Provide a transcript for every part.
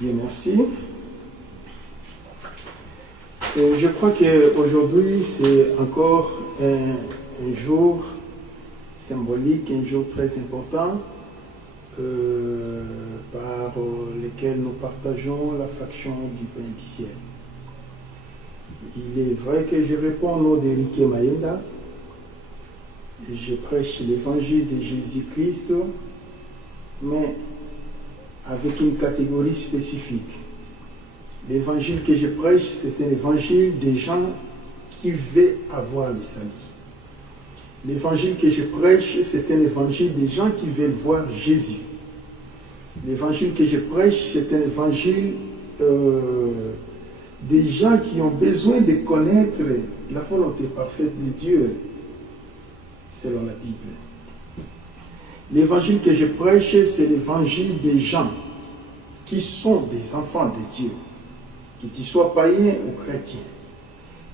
Bien, merci. Et je crois qu'aujourd'hui, c'est encore un jour symbolique, un jour très important par lequel nous partageons la faction du pain du ciel. Il est vrai que je réponds au nom d'Eriké Mayenda. Je prêche l'évangile de Jésus-Christ, mais avec une catégorie spécifique. L'évangile que je prêche, c'est un évangile des gens qui veulent avoir le salut. L'évangile que je prêche, c'est un évangile des gens qui veulent voir Jésus. L'évangile que je prêche, c'est un évangile des gens qui ont besoin de connaître la volonté parfaite de Dieu, selon la Bible. L'évangile que je prêche, c'est l'évangile des gens qui sont des enfants de Dieu, que tu sois païen ou chrétien.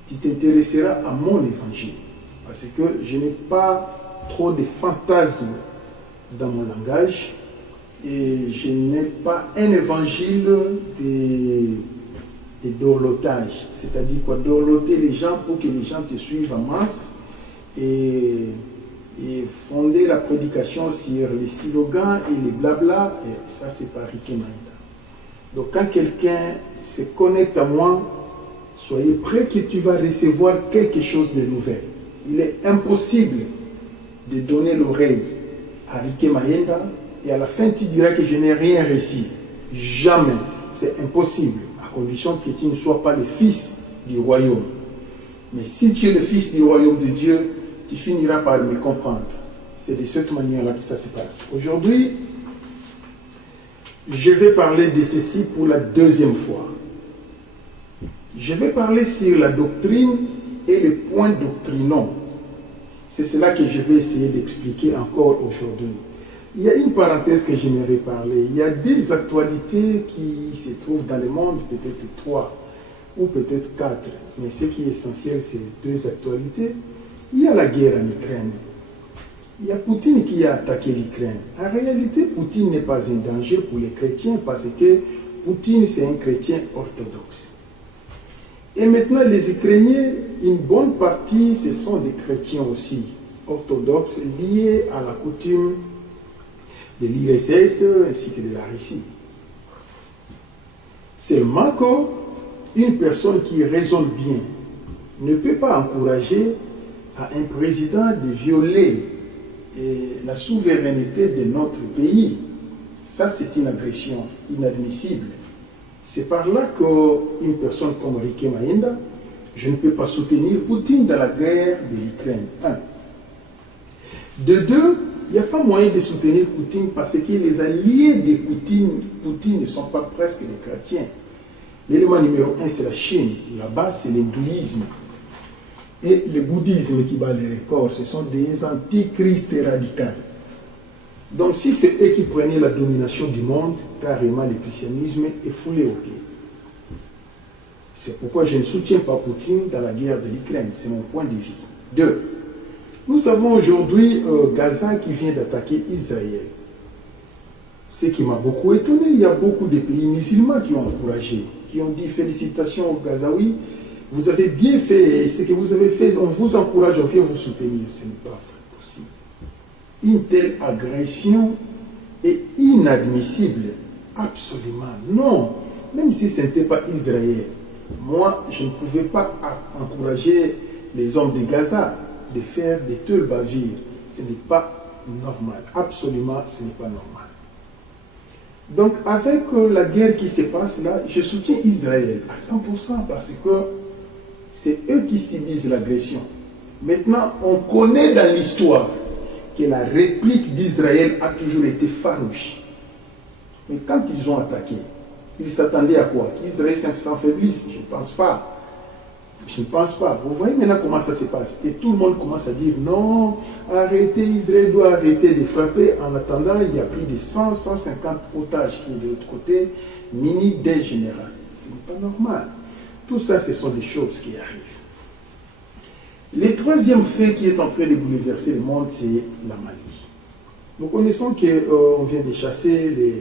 Tu t'intéresseras à mon évangile, parce que je n'ai pas trop de fantasmes dans mon langage, et je n'ai pas un évangile de dorlotage, c'est-à-dire quoi, dorloter les gens pour que les gens te suivent en masse, et fonder la prédication sur les slogans et les blabla, et ça c'est pas Eriké Mayenda. Donc quand quelqu'un se connecte à moi, soyez prêts que tu vas recevoir quelque chose de nouvel. Il est impossible de donner l'oreille à Eriké Mayenda et à la fin tu diras que je n'ai rien reçu. Jamais. C'est impossible, à condition que tu ne sois pas le fils du royaume. Mais si tu es le fils du royaume de Dieu, tu finiras par me comprendre. C'est de cette manière-là que ça se passe. Aujourd'hui, je vais parler de ceci pour la deuxième fois. Je vais parler sur la doctrine et les points doctrinaux. C'est cela que je vais essayer d'expliquer encore aujourd'hui. Il y a une parenthèse que j'aimerais parler. Il y a des actualités qui se trouvent dans le monde, peut-être 3 ou peut-être 4. Mais ce qui est essentiel, c'est 2 actualités. Il y a la guerre en Ukraine. Il y a Poutine qui a attaqué l'Ukraine. En réalité, Poutine n'est pas un danger pour les chrétiens parce que Poutine, c'est un chrétien orthodoxe. Et maintenant, les Ukrainiens, une bonne partie, ce sont des chrétiens aussi, orthodoxes, liés à la coutume de l'URSS ainsi que de la Russie. Seulement qu'une personne qui raisonne bien ne peut pas encourager à un président de violer la souveraineté de notre pays. Ça, c'est une agression inadmissible. C'est par là qu'une personne comme Riké Maïnda, je ne peux pas soutenir Poutine dans la guerre de l'Ukraine. Un. De deux, il n'y a pas moyen de soutenir Poutine parce que les alliés de Poutine ne sont pas presque les chrétiens. L'élément numéro un, c'est la Chine. Là-bas, c'est l'hindouisme. Et le bouddhisme qui bat les records, ce sont des antichristes radicaux. Donc si c'est eux qui prenaient la domination du monde, carrément le christianisme est foulé au pied. C'est pourquoi je ne soutiens pas Poutine dans la guerre de l'Ukraine. C'est mon point de vue. Deux, nous avons aujourd'hui Gaza qui vient d'attaquer Israël. Ce qui m'a beaucoup étonné, il y a beaucoup de pays musulmans qui ont encouragé, qui ont dit félicitations aux Gazaouis, vous avez bien fait, ce que vous avez fait, on vous encourage, on vient vous soutenir. Ce n'est pas possible. Une telle agression est inadmissible. Absolument non. Même si ce n'était pas Israël. Moi, je ne pouvais pas encourager les hommes de Gaza de faire des telles bavures. Ce n'est pas normal. Absolument, ce n'est pas normal. Donc, avec la guerre qui se passe là, je soutiens Israël à 100% parce que c'est eux qui subissent l'agression. Maintenant, on connaît dans l'histoire que la réplique d'Israël a toujours été farouche. Mais quand ils ont attaqué, ils s'attendaient à quoi? Qu'Israël s'enfaiblisse? Je ne pense pas. Je ne pense pas. Vous voyez maintenant comment ça se passe. Et tout le monde commence à dire non, arrêtez, Israël doit arrêter de frapper. En attendant, il y a plus de 100, 150 otages qui est de l'autre côté, mini d'un général. Ce n'est pas normal. Tout ça, ce sont des choses qui arrivent. Le troisième fait qui est en train de bouleverser le monde, c'est la Mali. Nous connaissons qu'on vient de chasser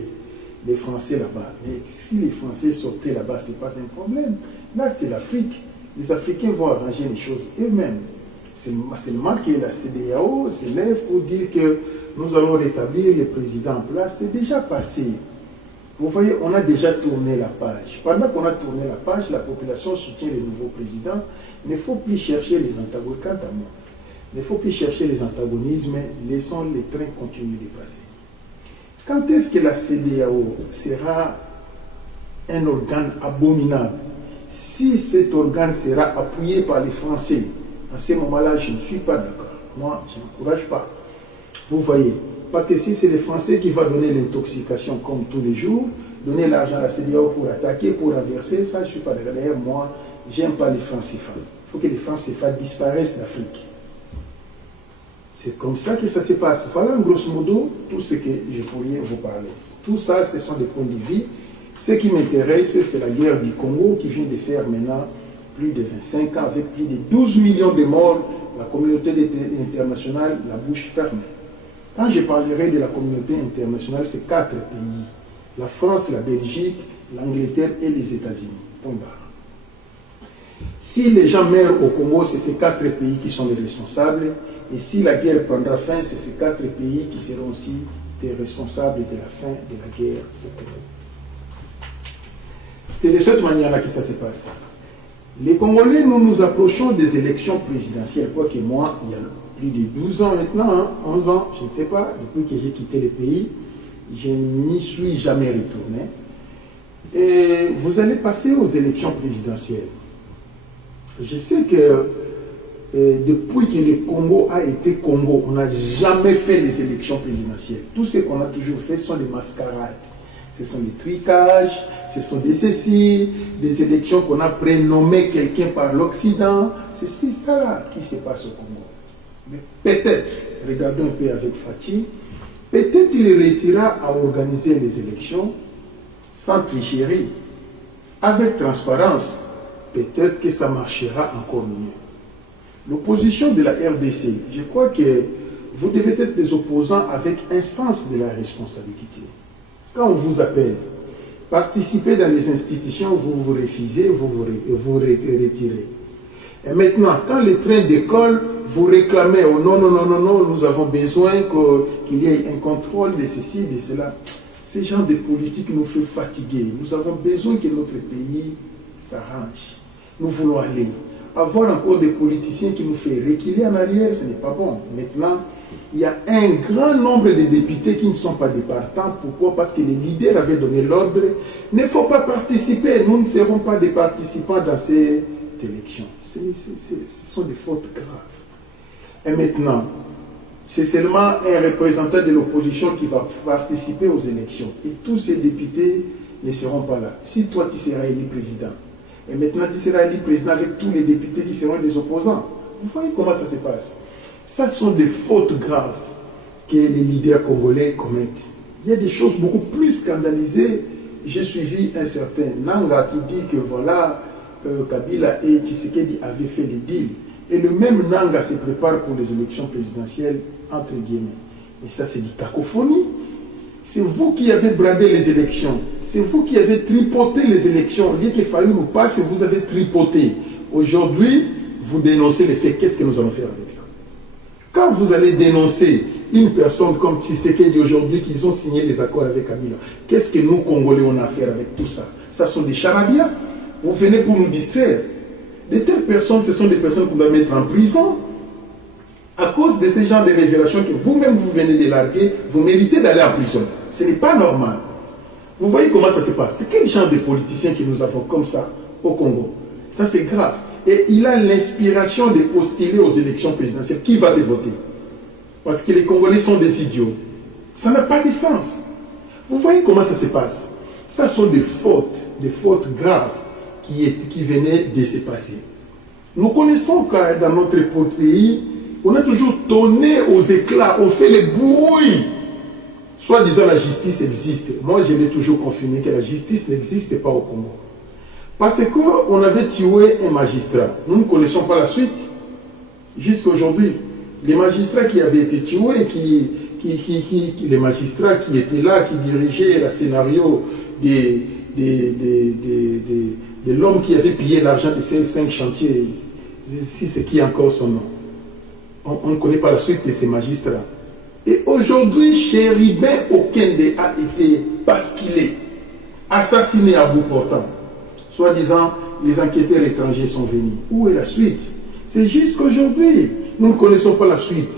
les Français là-bas. Mais si les Français sortaient là-bas, ce n'est pas un problème. Là, c'est l'Afrique. Les Africains vont arranger les choses eux-mêmes. C'est seulement que la CEDEAO se lève pour dire que nous allons rétablir les présidents en place. C'est déjà passé. Vous voyez, on a déjà tourné la page. Pendant qu'on a tourné la page, la population soutient le nouveau président. Il ne faut plus chercher les antagonismes. Quant à moi, il ne faut plus chercher les antagonismes. Laissons les trains continuer de passer. Quand est-ce que la CEDEAO sera un organe abominable? Si cet organe sera appuyé par les Français, à ce moment-là, je ne suis pas d'accord. Moi, je n'encourage pas. Vous voyez, parce que si c'est les Français qui vont donner l'intoxication comme tous les jours, donner l'argent à la CEDEAO pour attaquer, pour renverser, ça, je ne suis pas d'accord. D'ailleurs, moi, je n'aime pas les francs CFA. Il faut que les francs CFA disparaissent d'Afrique. C'est comme ça que ça se passe. Voilà, en grosso modo, tout ce que je pourrais vous parler. Tout ça, ce sont des points de vue. Ce qui m'intéresse, c'est la guerre du Congo qui vient de faire maintenant plus de 25 ans avec plus de 12 millions de morts. La communauté internationale, la bouche fermée. Quand je parlerai de la communauté internationale, c'est 4 pays. La France, la Belgique, l'Angleterre et les États-Unis. Point barre. Si les gens meurent au Congo, c'est ces 4 pays qui sont les responsables. Et si la guerre prendra fin, c'est ces 4 pays qui seront aussi des responsables de la fin de la guerre au Congo. C'est de cette manière-là que ça se passe. Les Congolais, nous nous approchons des élections présidentielles. Quoique moi, il y a plus de 12 ans maintenant, 11 ans, je ne sais pas, depuis que j'ai quitté le pays, je n'y suis jamais retourné. Et vous allez passer aux élections présidentielles. Je sais que depuis que le Congo a été Congo, on n'a jamais fait les élections présidentielles. Tout ce qu'on a toujours fait sont des mascarades. Ce sont des trucages, ce sont des ceci, des élections qu'on a prénommé quelqu'un par l'Occident. C'est ça là qui se passe au Congo. Mais peut-être, regardons un peu avec Fatih, peut-être il réussira à organiser les élections sans tricherie, avec transparence. Peut-être que ça marchera encore mieux. L'opposition de la RDC, je crois que vous devez être des opposants avec un sens de la responsabilité. Quand on vous appelle, participez dans les institutions, vous vous refusez, vous retirez. Et maintenant, quand le train décolle, vous réclamez, oh non, non, non, non, non, nous avons besoin qu'il y ait un contrôle de ceci, de cela. Ce genre de politique nous fait fatiguer. Nous avons besoin que notre pays s'arrange. Nous voulons aller. avoir encore des politiciens qui nous font reculer en arrière, ce n'est pas bon. Maintenant, il y a un grand nombre de députés qui ne sont pas des partants. Pourquoi? Parce que les leaders avaient donné l'ordre. Il ne faut pas participer. Nous ne serons pas des participants dans cette élection. Ce sont des fautes graves. Et maintenant, c'est seulement un représentant de l'opposition qui va participer aux élections. Et tous ces députés ne seront pas là. Si toi, tu seras élu président, et maintenant tu seras élu président avec tous les députés qui seront des opposants, vous voyez comment ça se passe. Ça sont des fautes graves que les leaders congolais commettent. Il y a des choses beaucoup plus scandalisées. J'ai suivi un certain Nanga qui dit que voilà, Kabila et Tshisekedi avaient fait des deals. Et le même Nanga se prépare pour les élections présidentielles, entre guillemets. Mais ça, c'est du cacophonie. C'est vous qui avez bradé les élections. C'est vous qui avez tripoté les élections. Lié qu'il fallu ou pas, c'est vous avez tripoté. Aujourd'hui, vous dénoncez les faits. Qu'est-ce que nous allons faire avec ça? Quand vous allez dénoncer une personne comme Tshisekedi aujourd'hui, qu'ils ont signé des accords avec Kabila, qu'est-ce que nous, Congolais, on a à faire avec tout ça? Ça sont des charabia. Vous venez pour nous distraire. De telles personnes, ce sont des personnes qu'on doit mettre en prison. À cause de ces genres de révélations que vous-même vous venez de larguer, vous méritez d'aller en prison. Ce n'est pas normal. Vous voyez comment ça se passe. C'est quel genre de politiciens que nous avons comme ça au Congo? Ça, c'est grave. Et il a l'inspiration de postuler aux élections présidentielles. Qui va te voter? Parce que les Congolais sont des idiots. Ça n'a pas de sens. Vous voyez comment ça se passe. Ça sont des fautes graves qui venaient de se passer. Nous connaissons que dans notre pays, on a toujours tonné aux éclats, on fait les bruits. Soit disant la justice existe. Moi, je l'ai toujours confirmé que la justice n'existe pas au Congo. Parce qu'on avait tué un magistrat. Nous ne connaissons pas la suite. Jusqu'à aujourd'hui, les magistrats qui avaient été tués, les magistrats qui étaient là, qui dirigeaient le scénario de l'homme qui avait pillé l'argent de ces 5 chantiers, si c'est qui encore son nom. On ne connaît pas la suite de ces magistrats. Et aujourd'hui, Chéribin Okende a été basculé, assassiné à bout portant. Soi-disant, les enquêteurs étrangers sont venus. Où est la suite? C'est jusqu'aujourd'hui. Nous ne connaissons pas la suite.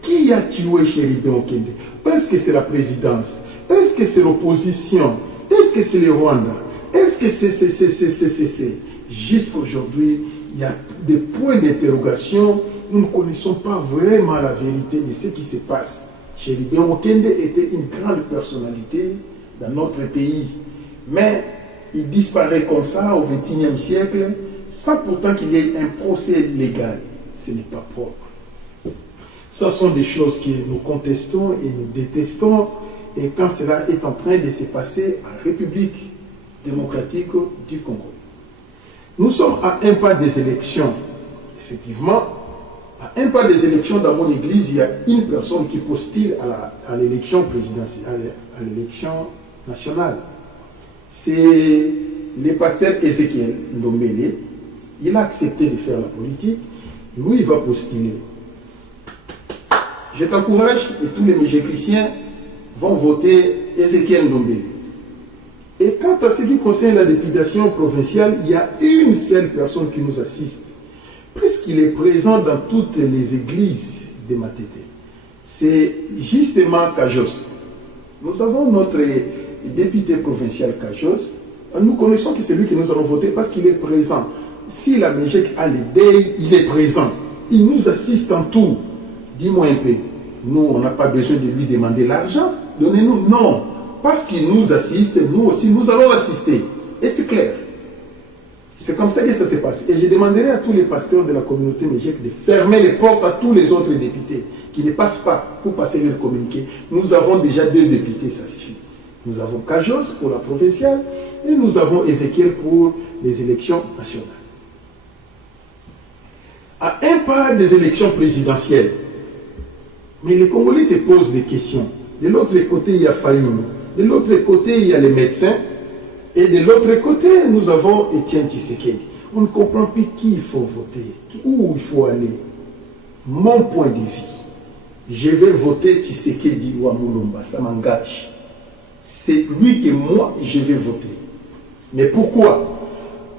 Qui a tué Chéribin Okende? Est-ce que c'est la présidence? Est-ce que c'est l'opposition? Est-ce que c'est le Rwanda? Est-ce que c'est... Jusqu'aujourd'hui, il y a des points d'interrogation. Nous ne connaissons pas vraiment la vérité de ce qui se passe. Chéribin Okende était une grande personnalité dans notre pays. Mais il disparaît comme ça au XXIe siècle, sans pourtant qu'il y ait un procès légal. Ce n'est pas propre. Ce sont des choses que nous contestons et nous détestons. Et quand cela est en train de se passer en République démocratique du Congo. Nous sommes à un pas des élections. Effectivement, à un pas des élections dans mon église, il y a une personne qui postule à l'élection présidentielle, à l'élection nationale. C'est le pasteur Ézéchiel Ndombele. Il a accepté de faire la politique. Lui, il va postuler. Je t'encourage, et tous les méjés chrétiens vont voter Ézéchiel Ndombele. Et quant à ce qui concerne la députation provinciale, il y a une seule personne qui nous assiste. Puisqu'il est présent dans toutes les églises de Matete. C'est justement Kajos. Nous avons notre député provincial Kajos. Nous connaissons que c'est lui que nous allons voter parce qu'il est présent. Si la Méjec a l'idée, il est présent. Il nous assiste en tout. Dis-moi un peu. Nous, on n'a pas besoin de lui demander l'argent. Donnez-nous. Non. Parce qu'il nous assiste, nous aussi, nous allons l'assister. Et c'est clair. C'est comme ça que ça se passe. Et je demanderai à tous les pasteurs de la communauté Méjec de fermer les portes à tous les autres députés qui ne passent pas pour passer leur communiqué. Nous avons déjà 2 députés, ça suffit. Nous avons Kajos pour la provinciale et nous avons Ézéchiel pour les élections nationales. À un pas des élections présidentielles, mais les Congolais se posent des questions. De l'autre côté, il y a Fayoulou. De l'autre côté, il y a les médecins. Et de l'autre côté, nous avons Étienne Tshisekedi. On ne comprend plus qui il faut voter, où il faut aller. Mon point de vue, je vais voter Tshisekedi ou Amulomba, ça m'engage. C'est lui que moi, je vais voter. Mais pourquoi?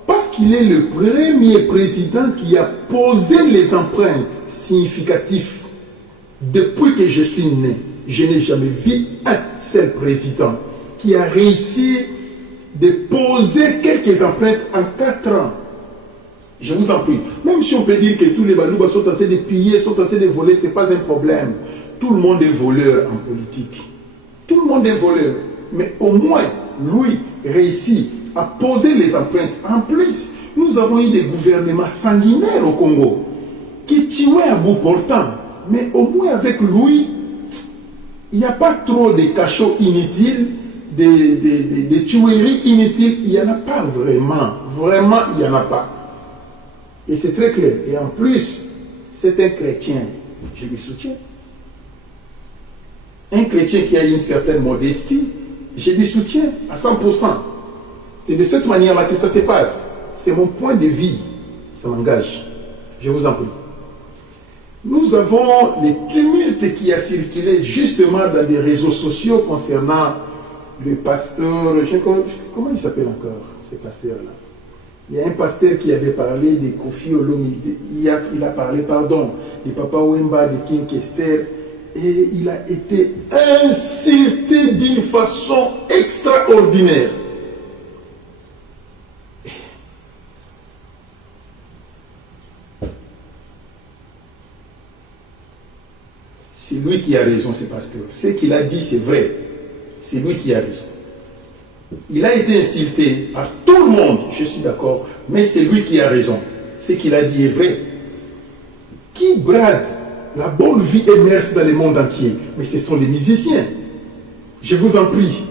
Parce qu'il est le premier président qui a posé les empreintes significatives depuis que je suis né. Je n'ai jamais vu un seul président qui a réussi de poser quelques empreintes en 4 ans. Je vous en prie. Même si on peut dire que tous les Balouba sont en train de piller, sont en train de voler, ce n'est pas un problème. Tout le monde est voleur en politique. Tout le monde est voleur. Mais au moins, lui réussit à poser les empreintes. En plus, nous avons eu des gouvernements sanguinaires au Congo qui tuaient à bout portant. Mais au moins avec lui, il n'y a pas trop de cachots inutiles, des tueries inutiles. Il n'y en a pas vraiment. Vraiment, il n'y en a pas. Et c'est très clair. Et en plus, c'est un chrétien. Je lui soutiens. Un chrétien qui a une certaine modestie, je lui soutiens à 100%. C'est de cette manière-là que ça se passe. C'est mon point de vue. Ça m'engage. Je vous en prie. Nous avons les tumultes qui a circulé justement dans les réseaux sociaux concernant le pasteur, comment il s'appelle encore, ce pasteur-là? Il y a un pasteur qui avait parlé de Kofi Olomide, il a parlé, de Papa Wemba, de King Kester, et il a été insulté d'une façon extraordinaire. C'est lui qui a raison, ce pasteur. Ce qu'il a dit, c'est vrai. C'est lui qui a raison. Il a été insulté par tout le monde, je suis d'accord, mais c'est lui qui a raison. Ce qu'il a dit est vrai. Qui brade la bonne vie émerge dans le monde entier? Mais ce sont les musiciens. Je vous en prie.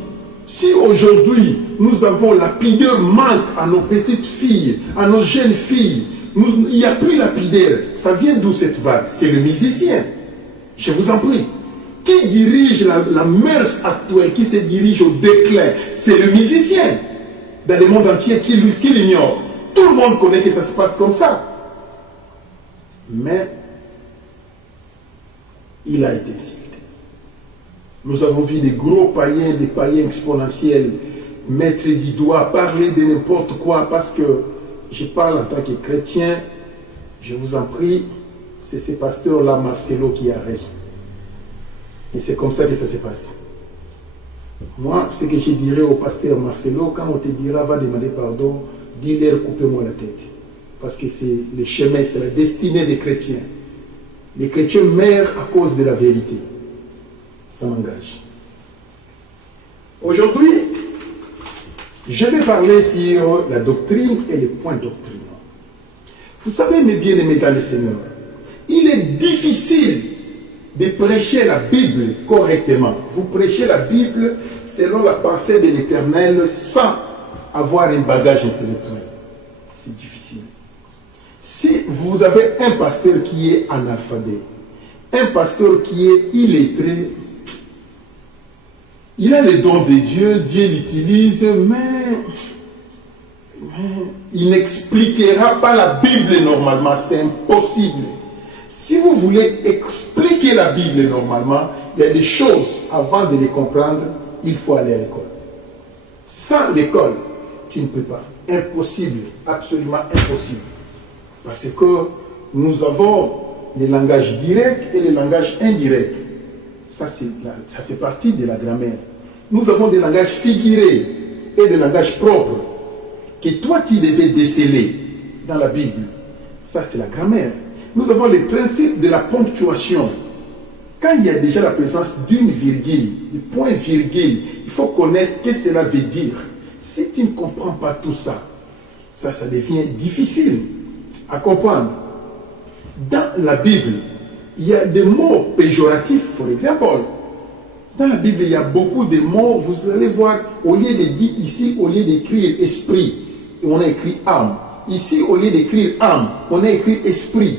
Si aujourd'hui, nous avons la pudeur manque à nos petites filles, à nos jeunes filles, il n'y a plus la pudeur. Ça vient d'où cette vague? C'est le musicien. Je vous en prie. Qui dirige la mœurs actuelle, qui se dirige au déclin? C'est le musicien. Dans le monde entier, qui l'ignore. Tout le monde connaît que ça se passe comme ça. Mais, il a été insulté. Nous avons vu des gros païens, des païens exponentiels, mettre du doigt, parler de n'importe quoi, parce que je parle en tant que chrétien. Je vous en prie, c'est ce pasteur-là, Marcelo, qui a raison. Et c'est comme ça que ça se passe. Moi, ce que je dirais au pasteur Marcelo, quand on te dira, va demander pardon, dis-leur, coupez-moi la tête. Parce que c'est le chemin, c'est la destinée des chrétiens. Les chrétiens meurent à cause de la vérité. Ça m'engage. Aujourd'hui, je vais parler sur la doctrine et les points doctrinaux. Vous savez, mes bien-aimés dans le Seigneur, il est difficile de prêcher la Bible correctement. Vous prêchez la Bible selon la pensée de l'Éternel sans avoir un bagage intellectuel. C'est difficile. Si vous avez un pasteur qui est analphabète, un pasteur qui est illettré, il a le don de Dieu, Dieu l'utilise, mais il n'expliquera pas la Bible normalement, c'est impossible. Si vous voulez expliquer la Bible normalement, il y a des choses, avant de les comprendre, il faut aller à l'école. Sans l'école, tu ne peux pas. Impossible, absolument impossible. Parce que nous avons les langages directs et les langages indirects. Ça fait partie de la grammaire. Nous avons des langages figurés et des langages propres que toi tu devais déceler dans la Bible. Ça c'est la grammaire. Nous avons les principes de la ponctuation. Quand il y a déjà la présence d'une virgule, du point virgule, il faut connaître ce que cela veut dire. Si tu ne comprends pas tout ça, ça devient difficile à comprendre. Dans la Bible, il y a des mots péjoratifs, par exemple. Dans la Bible, il y a beaucoup de mots, vous allez voir, au lieu de dire ici, au lieu d'écrire esprit, on a écrit âme. Ici, au lieu d'écrire âme, on a écrit esprit.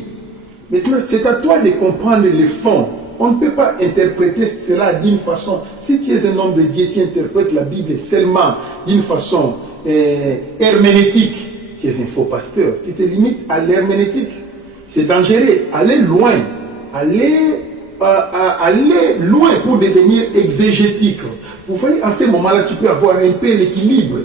Maintenant, c'est à toi de comprendre le fond. On ne peut pas interpréter cela d'une façon. Si tu es un homme de Dieu, tu interprètes la Bible seulement d'une façon herméneutique. Tu es un faux pasteur. Tu te limites à l'herméneutique. C'est dangereux. Allez loin. Allez loin pour devenir exégétique. Vous voyez, en ce moment-là, tu peux avoir un peu l'équilibre.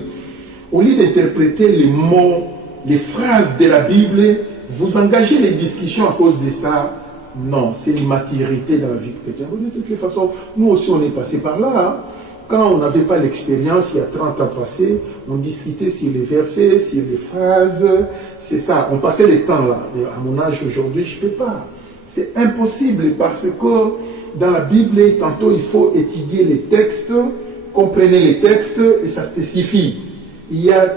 Au lieu d'interpréter les mots les phrases de la Bible, vous engagez les discussions à cause de ça. Non, c'est l'immaturité dans la vie chrétienne. De toutes les façons, nous aussi on est passé par là. Hein. Quand on n'avait pas l'expérience, il y a 30 ans passés, on discutait sur les versets, sur les phrases. C'est ça, on passait les temps là. Mais à mon âge aujourd'hui, je ne peux pas. C'est impossible parce que dans la Bible, tantôt il faut étudier les textes, comprenez les textes et ça te suffit.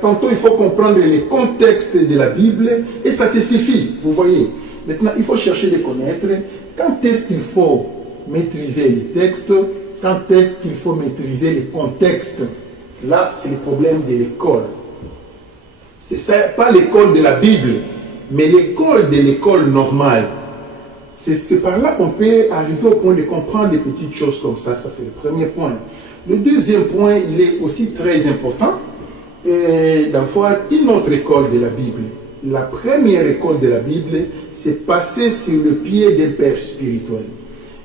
Tantôt il faut comprendre les contextes de la Bible et ça te suffit. Vous voyez. Maintenant, il faut chercher de connaître quand est-ce qu'il faut maîtriser les textes, quand est-ce qu'il faut maîtriser les contextes. Là, c'est le problème de l'école. Ce n'est pas l'école de la Bible, mais l'école de l'école normale. C'est par là qu'on peut arriver au point de comprendre des petites choses comme ça. Ça, c'est le premier point. Le deuxième point, il est aussi très important, d'avoir une autre école de la Bible. La première école de la Bible, c'est passer sur le pied d'un père spirituel.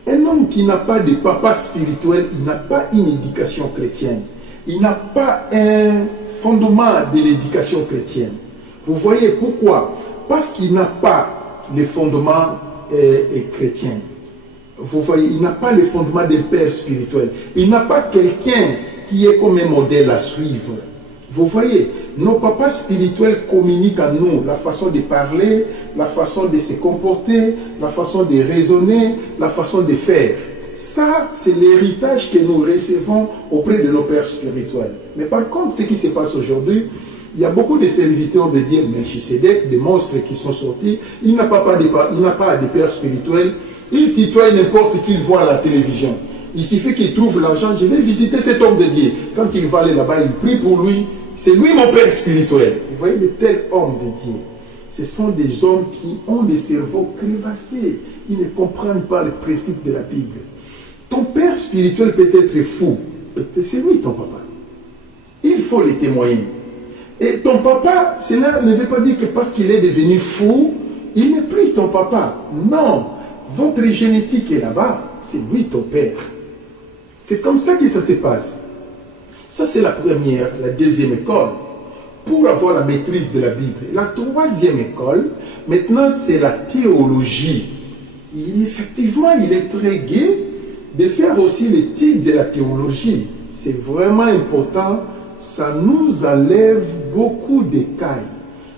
Un homme qui n'a pas de papa spirituel, il n'a pas une éducation chrétienne. Il n'a pas un fondement de l'éducation chrétienne. Vous voyez pourquoi? Parce qu'il n'a pas les fondements chrétiens. Vous voyez, il n'a pas les fondements d'un père spirituel. Il n'a pas quelqu'un qui est comme un modèle à suivre. Vous voyez, nos papas spirituels communiquent à nous la façon de parler, la façon de se comporter, la façon de raisonner, la façon de faire. Ça, c'est l'héritage que nous recevons auprès de nos pères spirituels. Mais par contre, ce qui se passe aujourd'hui, il y a beaucoup de serviteurs de Dieu, Melchisedec, des monstres qui sont sortis. Il n'a pas de père spirituel. Il tutoie n'importe qui voit à la télévision. Il suffit qu'il trouve l'argent. Je vais visiter cet homme de Dieu. Quand il va aller là-bas, il prie pour lui. C'est lui mon père spirituel. Vous voyez de tels hommes de Dieu. Ce sont des hommes qui ont les cerveaux crévassés. Ils ne comprennent pas le principe de la Bible. Ton père spirituel peut être fou. C'est lui ton papa. Il faut les témoigner. Et ton papa, cela ne veut pas dire que parce qu'il est devenu fou, il n'est plus ton papa. Non. Votre génétique est là-bas. C'est lui ton père. C'est comme ça que ça se passe. Ça, c'est la première, la deuxième école, pour avoir la maîtrise de la Bible. La troisième école, maintenant, c'est la théologie. Et effectivement, il est très gai de faire aussi l'étude de la théologie. C'est vraiment important. Ça nous enlève beaucoup d'écailles.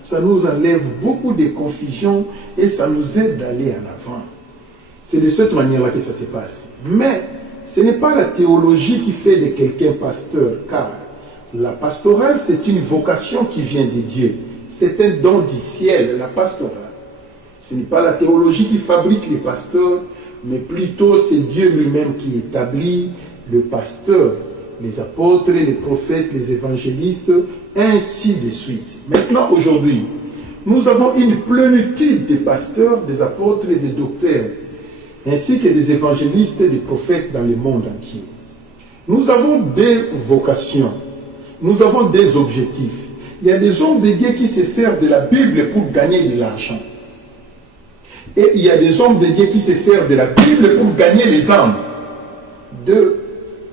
Ça nous enlève beaucoup de confusion et ça nous aide d'aller en avant. C'est de cette manière-là que ça se passe. Mais ce n'est pas la théologie qui fait de quelqu'un pasteur, car la pastorale, c'est une vocation qui vient de Dieu. C'est un don du ciel, la pastorale. Ce n'est pas la théologie qui fabrique les pasteurs, mais plutôt c'est Dieu lui-même qui établit le pasteur, les apôtres, les prophètes, les évangélistes, ainsi de suite. Maintenant, aujourd'hui, nous avons une plénitude des pasteurs, des apôtres et des docteurs, ainsi que des évangélistes et des prophètes dans le monde entier. Nous avons des vocations, nous avons des objectifs. Il y a des hommes de Dieu qui se servent de la Bible pour gagner de l'argent. Et il y a des hommes de Dieu qui se servent de la Bible pour gagner les âmes. Deux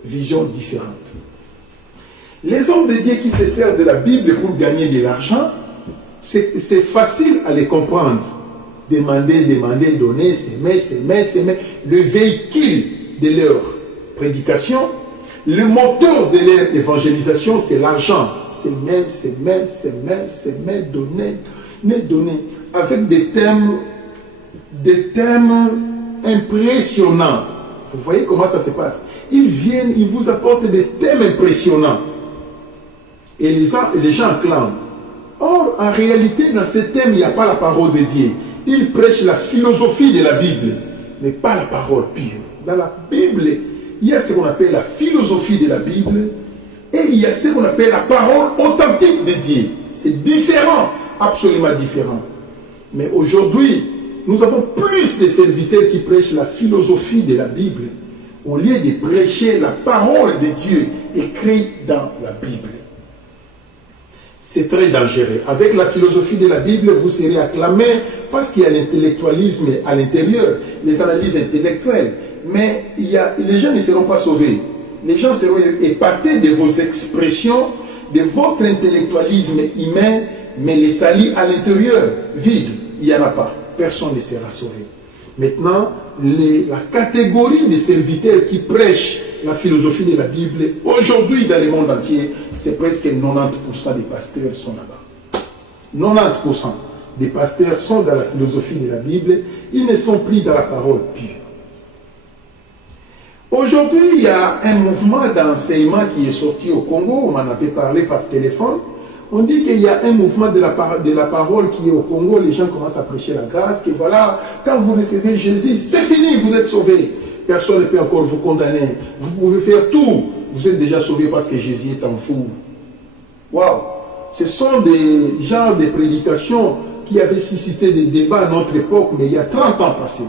visions différentes. Les hommes de Dieu qui se servent de la Bible pour gagner de l'argent, c'est facile à les comprendre. Demander, donner, s'aimer. Le véhicule de leur prédication, le moteur de leur évangélisation, c'est l'argent. S'aimer, donner. Avec des thèmes impressionnants. Vous voyez comment ça se passe? Ils viennent, ils vous apportent des thèmes impressionnants. Et les gens acclament. Or, en réalité, dans ces thèmes, il n'y a pas la parole de Dieu. Ils prêchent la philosophie de la Bible, mais pas la parole pure. Dans la Bible, il y a ce qu'on appelle la philosophie de la Bible et il y a ce qu'on appelle la parole authentique de Dieu. C'est différent, absolument différent. Mais aujourd'hui, nous avons plus de serviteurs qui prêchent la philosophie de la Bible au lieu de prêcher la parole de Dieu écrite dans la Bible. C'est très dangereux. Avec la philosophie de la Bible, vous serez acclamé parce qu'il y a l'intellectualisme à l'intérieur, les analyses intellectuelles. Mais les gens ne seront pas sauvés. Les gens seront épatés de vos expressions, de votre intellectualisme humain, mais les salis à l'intérieur, vides, il n'y en a pas. Personne ne sera sauvé. Maintenant, la catégorie des serviteurs qui prêchent la philosophie de la Bible, aujourd'hui dans le monde entier, c'est presque 90% des pasteurs sont là-bas. 90% des pasteurs sont dans la philosophie de la Bible, ils ne sont plus dans la parole pure. Aujourd'hui, il y a un mouvement d'enseignement qui est sorti au Congo, on m'en avait parlé par téléphone. On dit qu'il y a un mouvement de la parole qui est au Congo, les gens commencent à prêcher la grâce, que voilà, quand vous recevez Jésus, c'est fini, vous êtes sauvés. Personne ne peut encore vous condamner. Vous pouvez faire tout. Vous êtes déjà sauvés parce que Jésus est en vous. Waouh! Ce sont des genres de prédications qui avaient suscité des débats à notre époque, mais il y a 30 ans passés.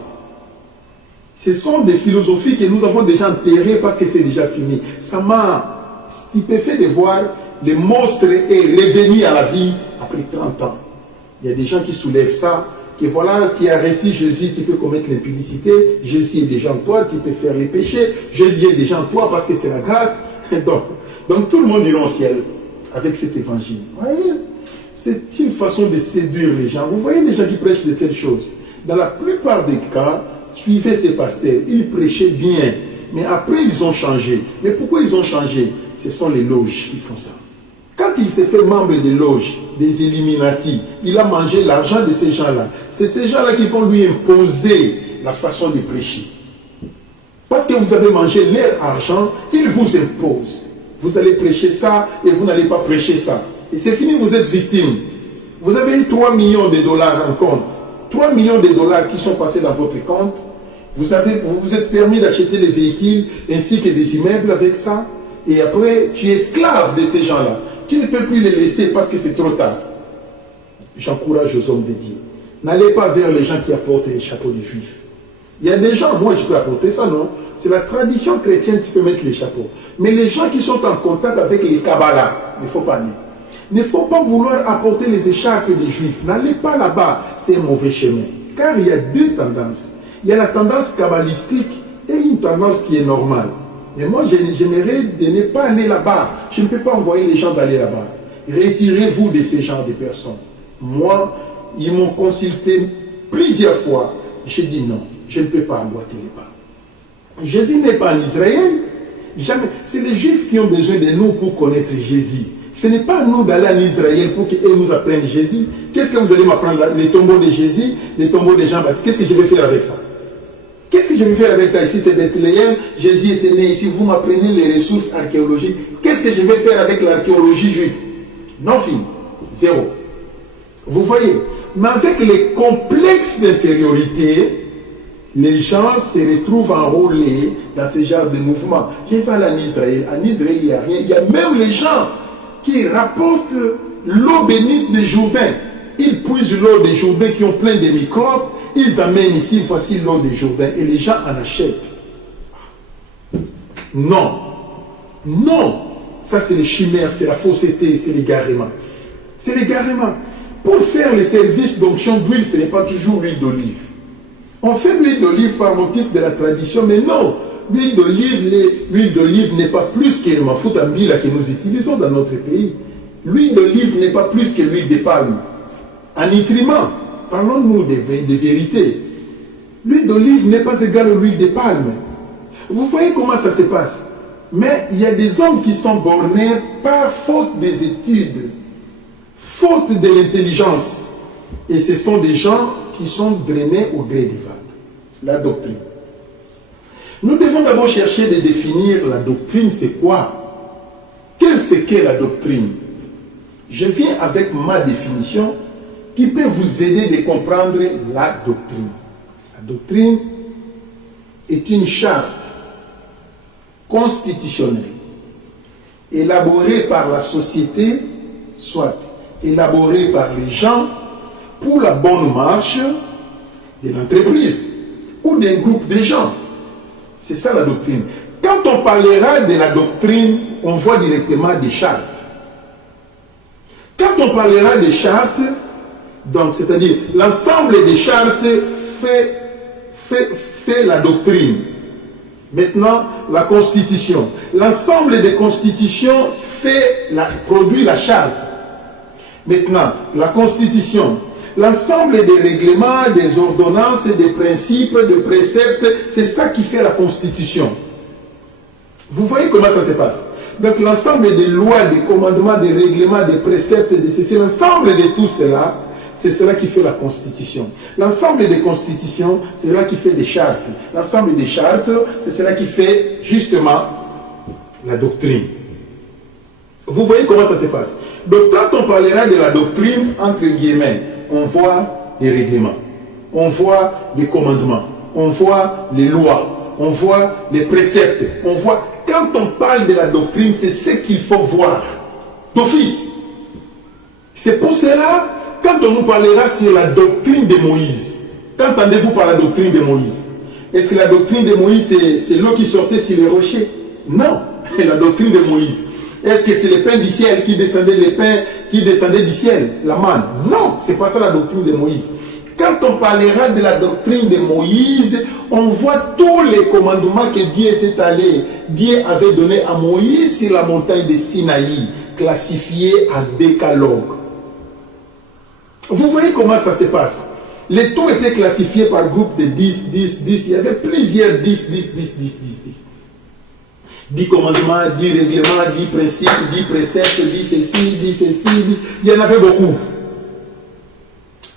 Ce sont des philosophies que nous avons déjà enterrées parce que c'est déjà fini. Ça m'a stupéfait de voir le monstre est revenu à la vie après 30 ans. Il y a des gens qui soulèvent ça, que voilà, tu as reçu Jésus, tu peux commettre l'impudicité, Jésus est déjà en toi, tu peux faire les péchés, Jésus est déjà en toi parce que c'est la grâce. Donc tout le monde ira au ciel avec cet évangile. Vous voyez, c'est une façon de séduire les gens. Vous voyez les gens qui prêchent de telles choses. Dans la plupart des cas, suivez ces pasteurs, ils prêchaient bien, mais après ils ont changé. Mais pourquoi ils ont changé? Ce sont les loges qui font ça. Quand il s'est fait membre des loges, des Illuminati, il a mangé l'argent de ces gens-là. C'est ces gens-là qui vont lui imposer la façon de prêcher. Parce que vous avez mangé leur argent, ils vous imposent. Vous allez prêcher ça et vous n'allez pas prêcher ça. Et c'est fini, vous êtes victime. Vous avez eu 3 millions de dollars en compte. 3 millions de dollars qui sont passés dans votre compte. Vous vous êtes permis d'acheter des véhicules ainsi que des immeubles avec ça. Et après, tu es esclave de ces gens-là. Tu ne peux plus les laisser parce que c'est trop tard. J'encourage aux hommes de Dieu. N'allez pas vers les gens qui apportent les chapeaux des juifs. Il y a des gens, moi je peux apporter ça, non? C'est la tradition chrétienne qui peut mettre les chapeaux. Mais les gens qui sont en contact avec les Kabbalah, il ne faut pas aller. Il ne faut pas vouloir apporter les écharpes des juifs. N'allez pas là-bas, c'est un mauvais chemin. Car il y a deux tendances. Il y a la tendance kabbalistique et une tendance qui est normale. Mais moi, j'aimerais de ne pas aller là-bas. Je ne peux pas envoyer les gens d'aller là-bas. Retirez-vous de ces genres de personnes. Moi, ils m'ont consulté plusieurs fois. J'ai dit non, je ne peux pas emboîter les pas. Jésus n'est pas en Israël. Jamais. C'est les Juifs qui ont besoin de nous pour connaître Jésus. Ce n'est pas à nous d'aller en Israël pour qu'ils nous apprennent Jésus. Qu'est-ce que vous allez m'apprendre? Les tombeaux de Jésus, les tombeaux de Jean-Baptiste. Qu'est-ce que je vais faire avec ça? Qu'est-ce que je vais faire avec ça? Ici, c'est Bethléem. Jésus était né ici. Vous m'apprenez les ressources archéologiques. Qu'est-ce que je vais faire avec l'archéologie juive? Non, fini. Zéro. Vous voyez? Mais avec les complexes d'infériorité, les gens se retrouvent enrôlés dans ce genre de mouvement. Je vais aller en Israël. En Israël, il n'y a rien. Il y a même les gens qui rapportent l'eau bénite des Jourdains. Ils puisent l'eau des Jourdains qui ont plein de microbes. Ils amènent ici, voici l'eau des Jourdains. Et les gens en achètent. Non. Non. Ça, c'est les chimères, c'est la fausseté, c'est l'égarement. C'est l'égarement. Pour faire les services d'onction d'huile, ce n'est pas toujours l'huile d'olive. On fait l'huile d'olive par motif de la tradition, mais non. L'huile d'olive n'est pas plus que le mafuta mbila que nous utilisons dans notre pays. L'huile d'olive n'est pas plus que l'huile de palme. En nutriment, parlons-nous de vérité. L'huile d'olive n'est pas égale à l'huile de palme. Vous voyez comment ça se passe? Mais il y a des hommes qui sont bornés par faute des études, faute de l'intelligence. Et ce sont des gens qui sont drainés au gré des vagues. La doctrine. Nous devons d'abord chercher de définir la doctrine, c'est quoi? Qu'est-ce qu'est la doctrine? Je viens avec ma définition qui peut vous aider de comprendre la doctrine. La doctrine est une charte constitutionnelle élaborée par la société, soit élaborée par les gens pour la bonne marche de l'entreprise ou d'un groupe de gens. C'est ça la doctrine. Quand on parlera de la doctrine, on voit directement des chartes. Quand on parlera des chartes, donc c'est-à-dire l'ensemble des chartes fait la doctrine. Maintenant, la constitution. L'ensemble des constitutions produit la charte. Maintenant, la Constitution, l'ensemble des règlements, des ordonnances, des principes, des préceptes, c'est ça qui fait la Constitution. Vous voyez comment ça se passe? Donc l'ensemble des lois, des commandements, des règlements, des préceptes, c'est l'ensemble de tout cela, c'est cela qui fait la Constitution. L'ensemble des constitutions, c'est cela qui fait des chartes. L'ensemble des chartes, c'est cela qui fait justement la doctrine. Vous voyez comment ça se passe? Donc quand on parlera de la doctrine, entre guillemets, on voit les règlements, on voit les commandements, on voit les lois, on voit les préceptes, on voit... Quand on parle de la doctrine, c'est ce qu'il faut voir d'office. C'est pour cela, quand on nous parlera sur la doctrine de Moïse, qu'entendez-vous par la doctrine de Moïse? Est-ce que la doctrine de Moïse, c'est l'eau qui sortait sur les rochers? Non, la doctrine de Moïse. Est-ce que c'est le pain du ciel qui descendait, le pain qui descendait du ciel, la manne? Non, c'est pas ça la doctrine de Moïse. Quand on parlera de la doctrine de Moïse, on voit tous les commandements que Dieu avait donné à Moïse sur la montagne de Sinaï, classifiés en décalogue. Vous voyez comment ça se passe? Les taux étaient classifiés par groupe de 10, 10, 10. Il y avait plusieurs 10, 10, 10, 10, 10, 10. 10 commandements, 10 règlements, 10 principes, 10 préceptes, 10 ceci, 10 ceci, 10. Il y en avait beaucoup.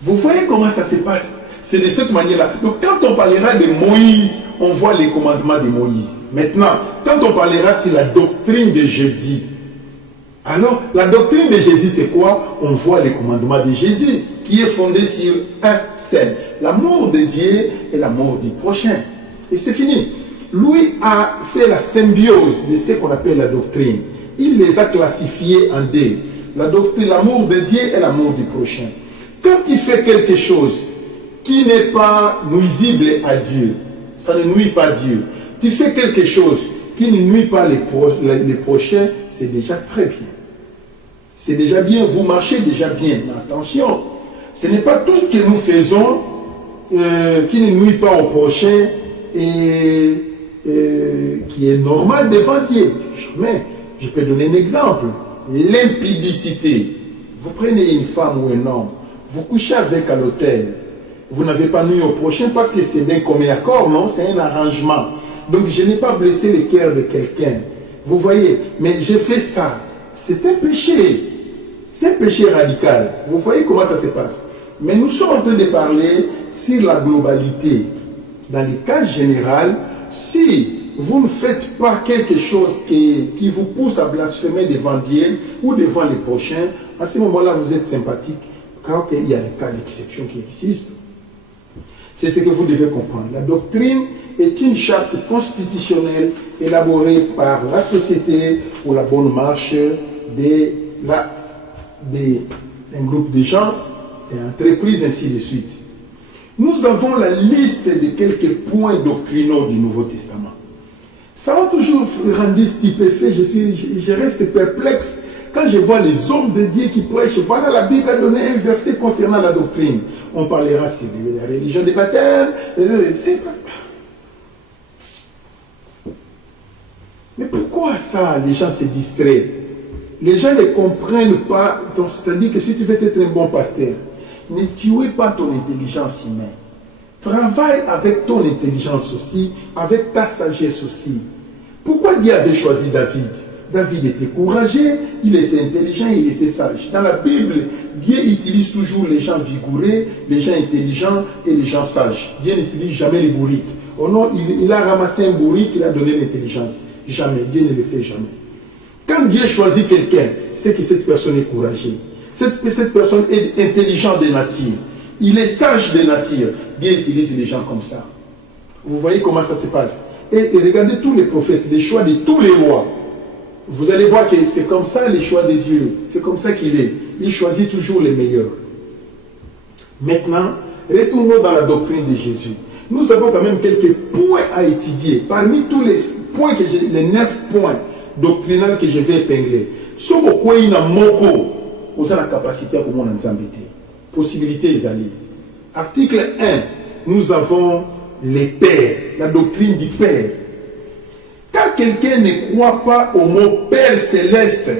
Vous voyez comment ça se passe? C'est de cette manière-là. Donc quand on parlera de Moïse, on voit les commandements de Moïse. Maintenant, quand on parlera sur la doctrine de Jésus, alors la doctrine de Jésus c'est quoi? On voit les commandements de Jésus, qui est fondé sur un seul, l'amour de Dieu et l'amour du prochain. Et c'est fini. Lui a fait la symbiose de ce qu'on appelle la doctrine. Il les a classifiés en deux. La doctrine, l'amour de Dieu et l'amour du prochain. Quand il fait quelque chose qui n'est pas nuisible à Dieu, ça ne nuit pas Dieu. Tu fais quelque chose qui ne nuit pas les prochains, c'est déjà très bien. C'est déjà bien, vous marchez déjà bien. Mais attention, ce n'est pas tout ce que nous faisons qui ne nuit pas au prochain et qui est normal devant Dieu. Mais je peux donner un exemple. L'impudicité. Vous prenez une femme ou un homme, vous couchez avec à l'hôtel, vous n'avez pas nuit au prochain parce que c'est d'un commun accord, non? C'est un arrangement. Donc je n'ai pas blessé le cœur de quelqu'un. Vous voyez, mais j'ai fait ça. C'est un péché. C'est un péché radical. Vous voyez comment ça se passe? Mais nous sommes en train de parler sur la globalité. Dans le cas général, si vous ne faites pas quelque chose qui vous pousse à blasphémer devant Dieu ou devant les prochains, à ce moment-là, vous êtes sympathique. Car il y a des cas d'exception qui existent. C'est ce que vous devez comprendre. La doctrine est une charte constitutionnelle élaborée par la société pour la bonne marche d'un groupe de gens et entreprises, ainsi de suite. Nous avons la liste de quelques points doctrinaux du Nouveau Testament. Ça m'a toujours rendu stupéfait, je reste perplexe quand je vois les hommes de Dieu qui prêchent. Voilà, la Bible a donné un verset concernant la doctrine. On parlera sur la religion des baptêmes. C'est pas... Mais pourquoi ça, les gens se distraient? Les gens ne comprennent pas. C'est-à-dire que si tu veux être un bon pasteur, ne tuez pas ton intelligence humaine. Travaille avec ton intelligence aussi, avec ta sagesse aussi. Pourquoi Dieu avait choisi David? David était courageux, il était intelligent, il était sage. Dans la Bible, Dieu utilise toujours les gens vigoureux, les gens intelligents et les gens sages. Dieu n'utilise jamais les bourriques. Oh non, il a ramassé un bourrique, il a donné l'intelligence. Jamais, Dieu ne le fait jamais. Quand Dieu choisit quelqu'un, c'est que cette personne est courageuse. Cette personne est intelligente de nature. Il est sage de nature. Dieu utilise les gens comme ça. Vous voyez comment ça se passe. Et regardez tous les prophètes, les choix de tous les rois. Vous allez voir que c'est comme ça les choix de Dieu. C'est comme ça qu'il est. Il choisit toujours les meilleurs. Maintenant, retournons dans la doctrine de Jésus. Nous avons quand même quelques points à étudier. Parmi tous les points les 9 points doctrinaux que je vais épingler. Ce pourquoi il y a moko, vous avez la capacité à comment on embêter. Possibilité est allée. Article 1, nous avons les pères, la doctrine du Père. Quand quelqu'un ne croit pas au mot Père céleste,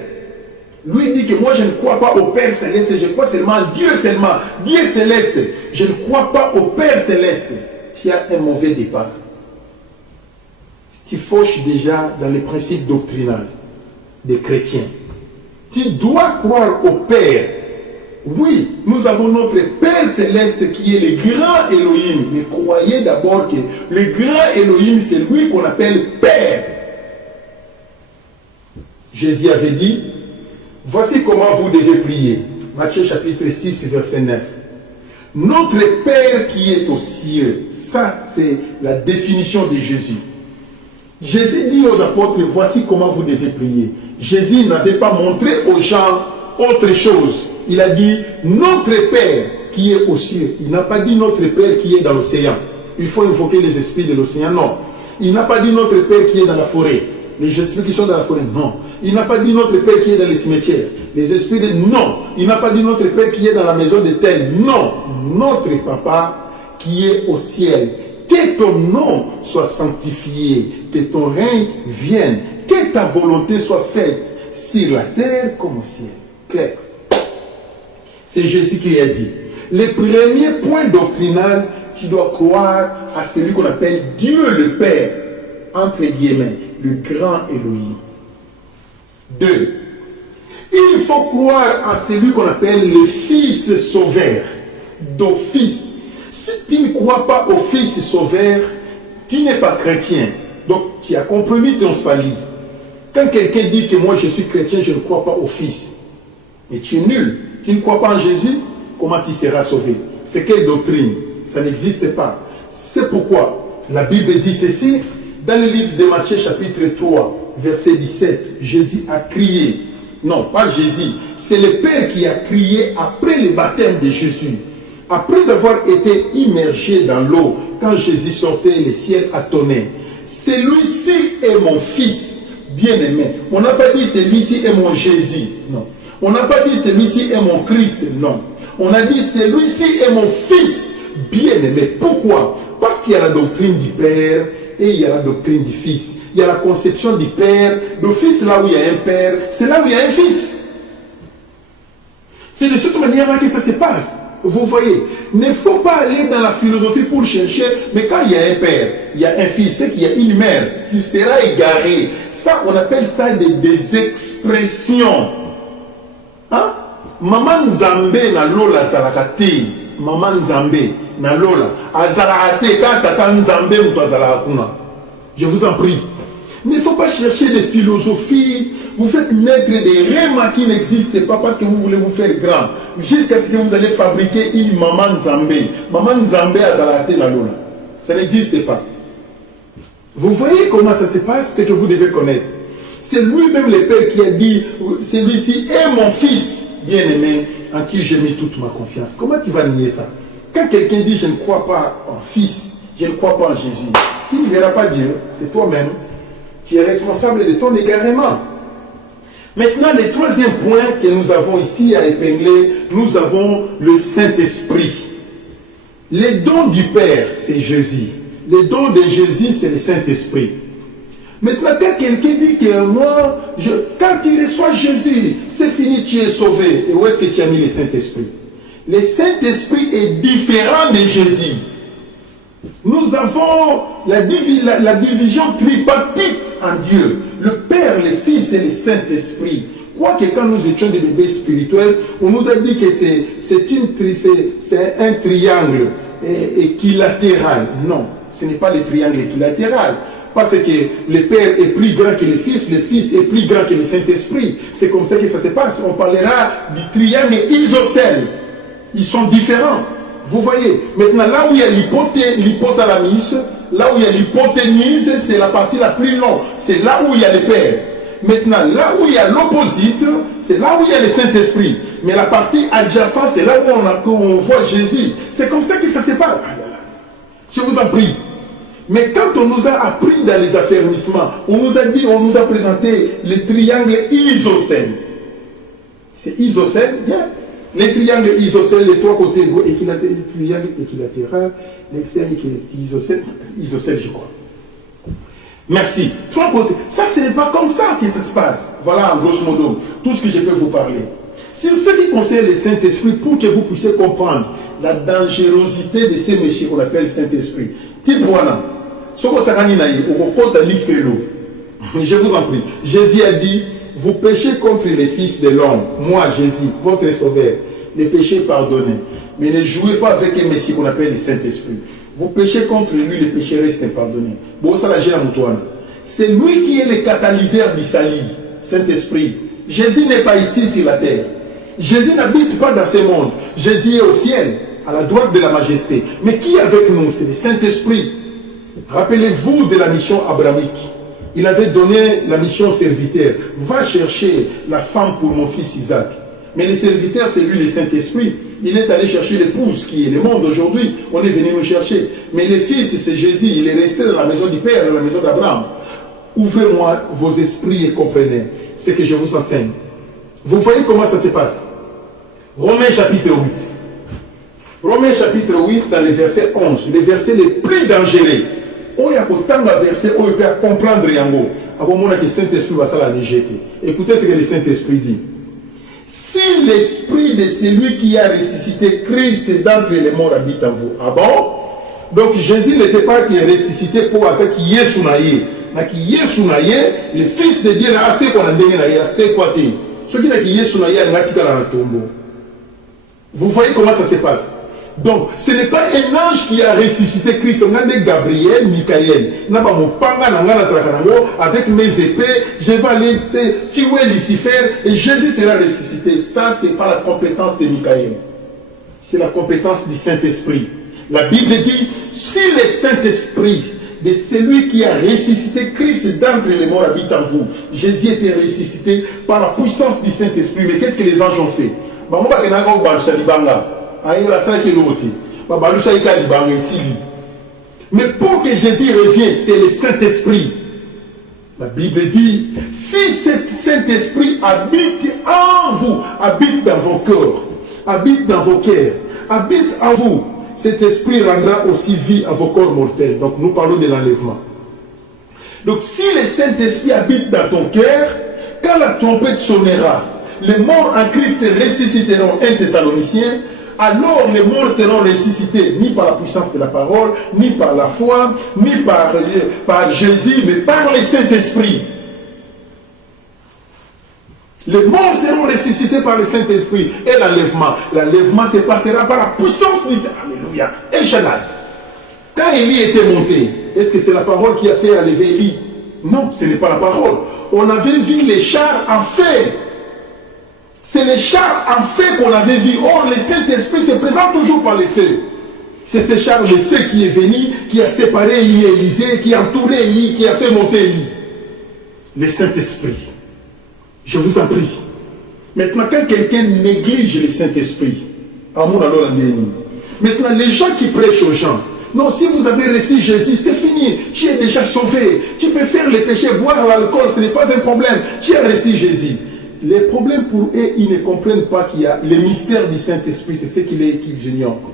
Lui dit que moi je ne crois pas au Père Céleste, je crois seulement à Dieu seulement. Dieu Céleste, je ne crois pas au Père Céleste. Tu as un mauvais départ. Tu fauches déjà dans les principes doctrinaux des chrétiens. Tu dois croire au Père. Oui, nous avons notre Père Céleste qui est le grand Elohim. Mais croyez d'abord que le grand Elohim, c'est lui qu'on appelle Père. Jésus avait dit, voici comment vous devez prier. Matthieu chapitre 6, verset 9. Notre Père qui est aux cieux. Ça, c'est la définition de Jésus. Jésus dit aux apôtres, voici comment vous devez prier. Jésus n'avait pas montré aux gens autre chose. Il a dit, notre Père qui est aux cieux. Il n'a pas dit notre Père qui est dans l'océan. Il faut invoquer les esprits de l'océan. Non. Il n'a pas dit notre Père qui est dans la forêt. Les esprits qui sont dans la forêt. Non. Il n'a pas dit notre Père qui est dans les cimetières. Les esprits de... Non. Il n'a pas dit notre Père qui est dans la maison de tel. Non. Notre Papa qui est au ciel. Que ton nom soit sanctifié. Que ton règne vienne. Que ta volonté soit faite sur la terre comme au ciel. Clair. C'est Jésus qui a dit. Le premier point doctrinal, tu dois croire à celui qu'on appelle Dieu le Père, entre guillemets, le grand Elohim. 2. Il faut croire à celui qu'on appelle le Fils sauveur, d'office. Si tu ne crois pas au Fils sauveur, tu n'es pas chrétien. Donc tu as compromis ton salut. Quand quelqu'un dit que moi je suis chrétien, je ne crois pas au Fils, et tu es nul. Tu ne crois pas en Jésus, comment tu seras sauvé? C'est quelle doctrine? Ça n'existe pas. C'est pourquoi la Bible dit ceci, dans le livre de Matthieu chapitre 3, verset 17, Jésus a crié. Non, pas Jésus, c'est le Père qui a crié après le baptême de Jésus. Après avoir été immergé dans l'eau, quand Jésus sortait, le ciel a tonné. Celui-ci est mon Fils bien-aimé. On n'a pas dit celui-ci est mon Jésus. Non. On n'a pas dit celui-ci est mon Christ, non. On a dit celui-ci est mon Fils bien-aimé. Pourquoi? Parce qu'il y a la doctrine du Père et il y a la doctrine du Fils. Il y a la conception du Père. Le Fils, là où il y a un Père, c'est là où il y a un Fils. C'est de cette manière-là que ça se passe. Vous voyez, il ne faut pas aller dans la philosophie pour chercher, mais quand il y a un Père, il y a un Fils, c'est qu'il y a une mère, tu seras égaré. Ça, on appelle ça des expressions. Hein? Maman Nzambe na lola zarakati. Maman Nzambe na lola. Azarakati quand tata Nzambe mto azarakuna. Je vous en prie. Il ne faut pas chercher des philosophies. Vous faites naître des règles qui n'existent pas parce que vous voulez vous faire grand. Jusqu'à ce que vous allez fabriquer une Maman Nzambe. Maman Nzambe azarakati na lola. Ça n'existe pas. Vous voyez comment ça se passe? C'est que vous devez connaître. C'est lui-même le Père qui a dit, celui-ci est mon Fils bien-aimé en qui j'ai mis toute ma confiance. Comment tu vas nier ça? Quand quelqu'un dit je ne crois pas en Fils, je ne crois pas en Jésus, tu ne verras pas Dieu, c'est toi-même qui es responsable de ton égarement. Maintenant, le troisième point que nous avons ici à épingler, nous avons le Saint-Esprit. Les dons du Père, c'est Jésus. Les dons de Jésus, c'est le Saint-Esprit. Maintenant, quand quelqu'un dit que moi, quand tu reçois Jésus, c'est fini, tu es sauvé. Et où est-ce que tu as mis le Saint-Esprit? Le Saint-Esprit est différent de Jésus. Nous avons la division tripartite en Dieu. Le Père, le Fils et le Saint-Esprit. Quoique quand nous étions des bébés spirituels, on nous a dit que c'est un triangle équilatéral. Non, ce n'est pas le triangle équilatéral. Parce que le Père est plus grand que le Fils est plus grand que le Saint-Esprit. C'est comme ça que ça se passe. On parlera du triangle isocèle. Ils sont différents. Vous voyez, maintenant là où il y a l'hypothalamus, là où il y a l'hypoténuse, c'est la partie la plus longue. C'est là où il y a le Père. Maintenant, là où il y a l'opposite, c'est là où il y a le Saint-Esprit. Mais la partie adjacente, c'est là où on voit Jésus. C'est comme ça que ça se passe. Je vous en prie. Mais quand on nous a appris dans les affermissements, on nous a dit, on nous a présenté le triangle isocèle. C'est isocèle, bien. Les triangles isocèles, les trois côtés égaux, triangle équilatéral, l'externe qui est isocèle, je crois. Merci. Trois côtés. Ça, ce n'est pas comme ça que ça se passe. Voilà, en grosso modo, tout ce que je peux vous parler. C'est ce qui concerne le Saint-Esprit pour que vous puissiez comprendre la dangerosité de ces messieurs qu'on appelle Saint-Esprit. Tibouana, je vous en prie. Jésus a dit, vous péchez contre les fils de l'homme. Moi, Jésus, votre sauveur, les péchés pardonnés. Mais ne jouez pas avec un messie qu'on appelle le Saint-Esprit. Vous péchez contre lui, les péchés restent impardonnés. C'est lui qui est le catalyseur du salut, Saint-Esprit. Jésus n'est pas ici sur la terre. Jésus n'habite pas dans ce monde. Jésus est au ciel, à la droite de la majesté. Mais qui est avec nous? C'est le Saint-Esprit. Rappelez-vous de la mission abrahamique. Il avait donné la mission au serviteur. Va chercher la femme pour mon fils Isaac. Mais le serviteur, c'est lui, le Saint-Esprit. Il est allé chercher l'épouse qui est le monde aujourd'hui. On est venu nous chercher. Mais le fils, c'est Jésus. Il est resté dans la maison du Père, dans la maison d'Abraham. Ouvrez-moi vos esprits et comprenez ce que je vous enseigne. Vous voyez comment ça se passe. Romains chapitre 8. Romains chapitre 8, dans le verset 11. Le verset le plus dangereux. On y a autant de versets, on peut comprendre Yango. Avant moi, le Saint-Esprit va ça la jeter. Écoutez ce que le Saint-Esprit dit. Si l'esprit de celui qui a ressuscité Christ d'entre les morts habite en vous. Ah bon? Donc Jésus n'était pas qui est ressuscité pour ça qui est sounaïe. Mais qui est sounaïe, le Fils de Dieu n'a assez qu'on a ndenge na ye, assez quoi te. Ce qui n'a qui est sounaïe, il n'a tika dans le tombeau. Vous voyez comment ça se passe? Donc, ce n'est pas un ange qui a ressuscité Christ. On a des Gabriel, Michael. Avec mes épées, je vais aller tuer Lucifer et Jésus sera ressuscité. Ça, ce n'est pas la compétence de Michael. C'est la compétence du Saint-Esprit. La Bible dit, si le Saint-Esprit de celui qui a ressuscité Christ d'entre les morts habite en vous, Jésus était ressuscité par la puissance du Saint-Esprit. Mais qu'est-ce que les anges ont fait? Mais pour que Jésus revienne, c'est le Saint-Esprit. La Bible dit, si cet Saint-Esprit habite en vous, habite dans vos cœurs, habite dans vos cœurs, habite en vous, cet esprit rendra aussi vie à vos corps mortels. Donc nous parlons de l'enlèvement. Donc si le Saint-Esprit habite dans ton cœur, quand la trompette sonnera, les morts en Christ ressusciteront. 1 Thessaloniciens. Alors les morts seront ressuscités, ni par la puissance de la parole, ni par la foi, ni par Jésus, mais par le Saint-Esprit. Les morts seront ressuscités par le Saint-Esprit. Et l'enlèvement. L'enlèvement se passera par la puissance du Saint-Esprit. Alléluia. El Shaddai. Quand Élie était monté, est-ce que c'est la parole qui a fait enlever Élie? Non, ce n'est pas la parole. On avait vu les chars en feu. C'est les chars en feu qu'on avait vu. Or, le Saint-Esprit se présente toujours par les feux. C'est ce char, le feu qui est venu, qui a séparé Élie et Élisée, qui a entouré Élie, qui a fait monter Élie. Le Saint-Esprit. Je vous en prie. Maintenant, quand quelqu'un néglige le Saint-Esprit, maintenant, les gens qui prêchent aux gens, non, si vous avez reçu Jésus, c'est fini. Tu es déjà sauvé. Tu peux faire les péchés, boire l'alcool, ce n'est pas un problème. Tu as reçu Jésus. Les problèmes pour eux, ils ne comprennent pas qu'il y a le mystère du Saint-Esprit, c'est ce qu'ils ignorent.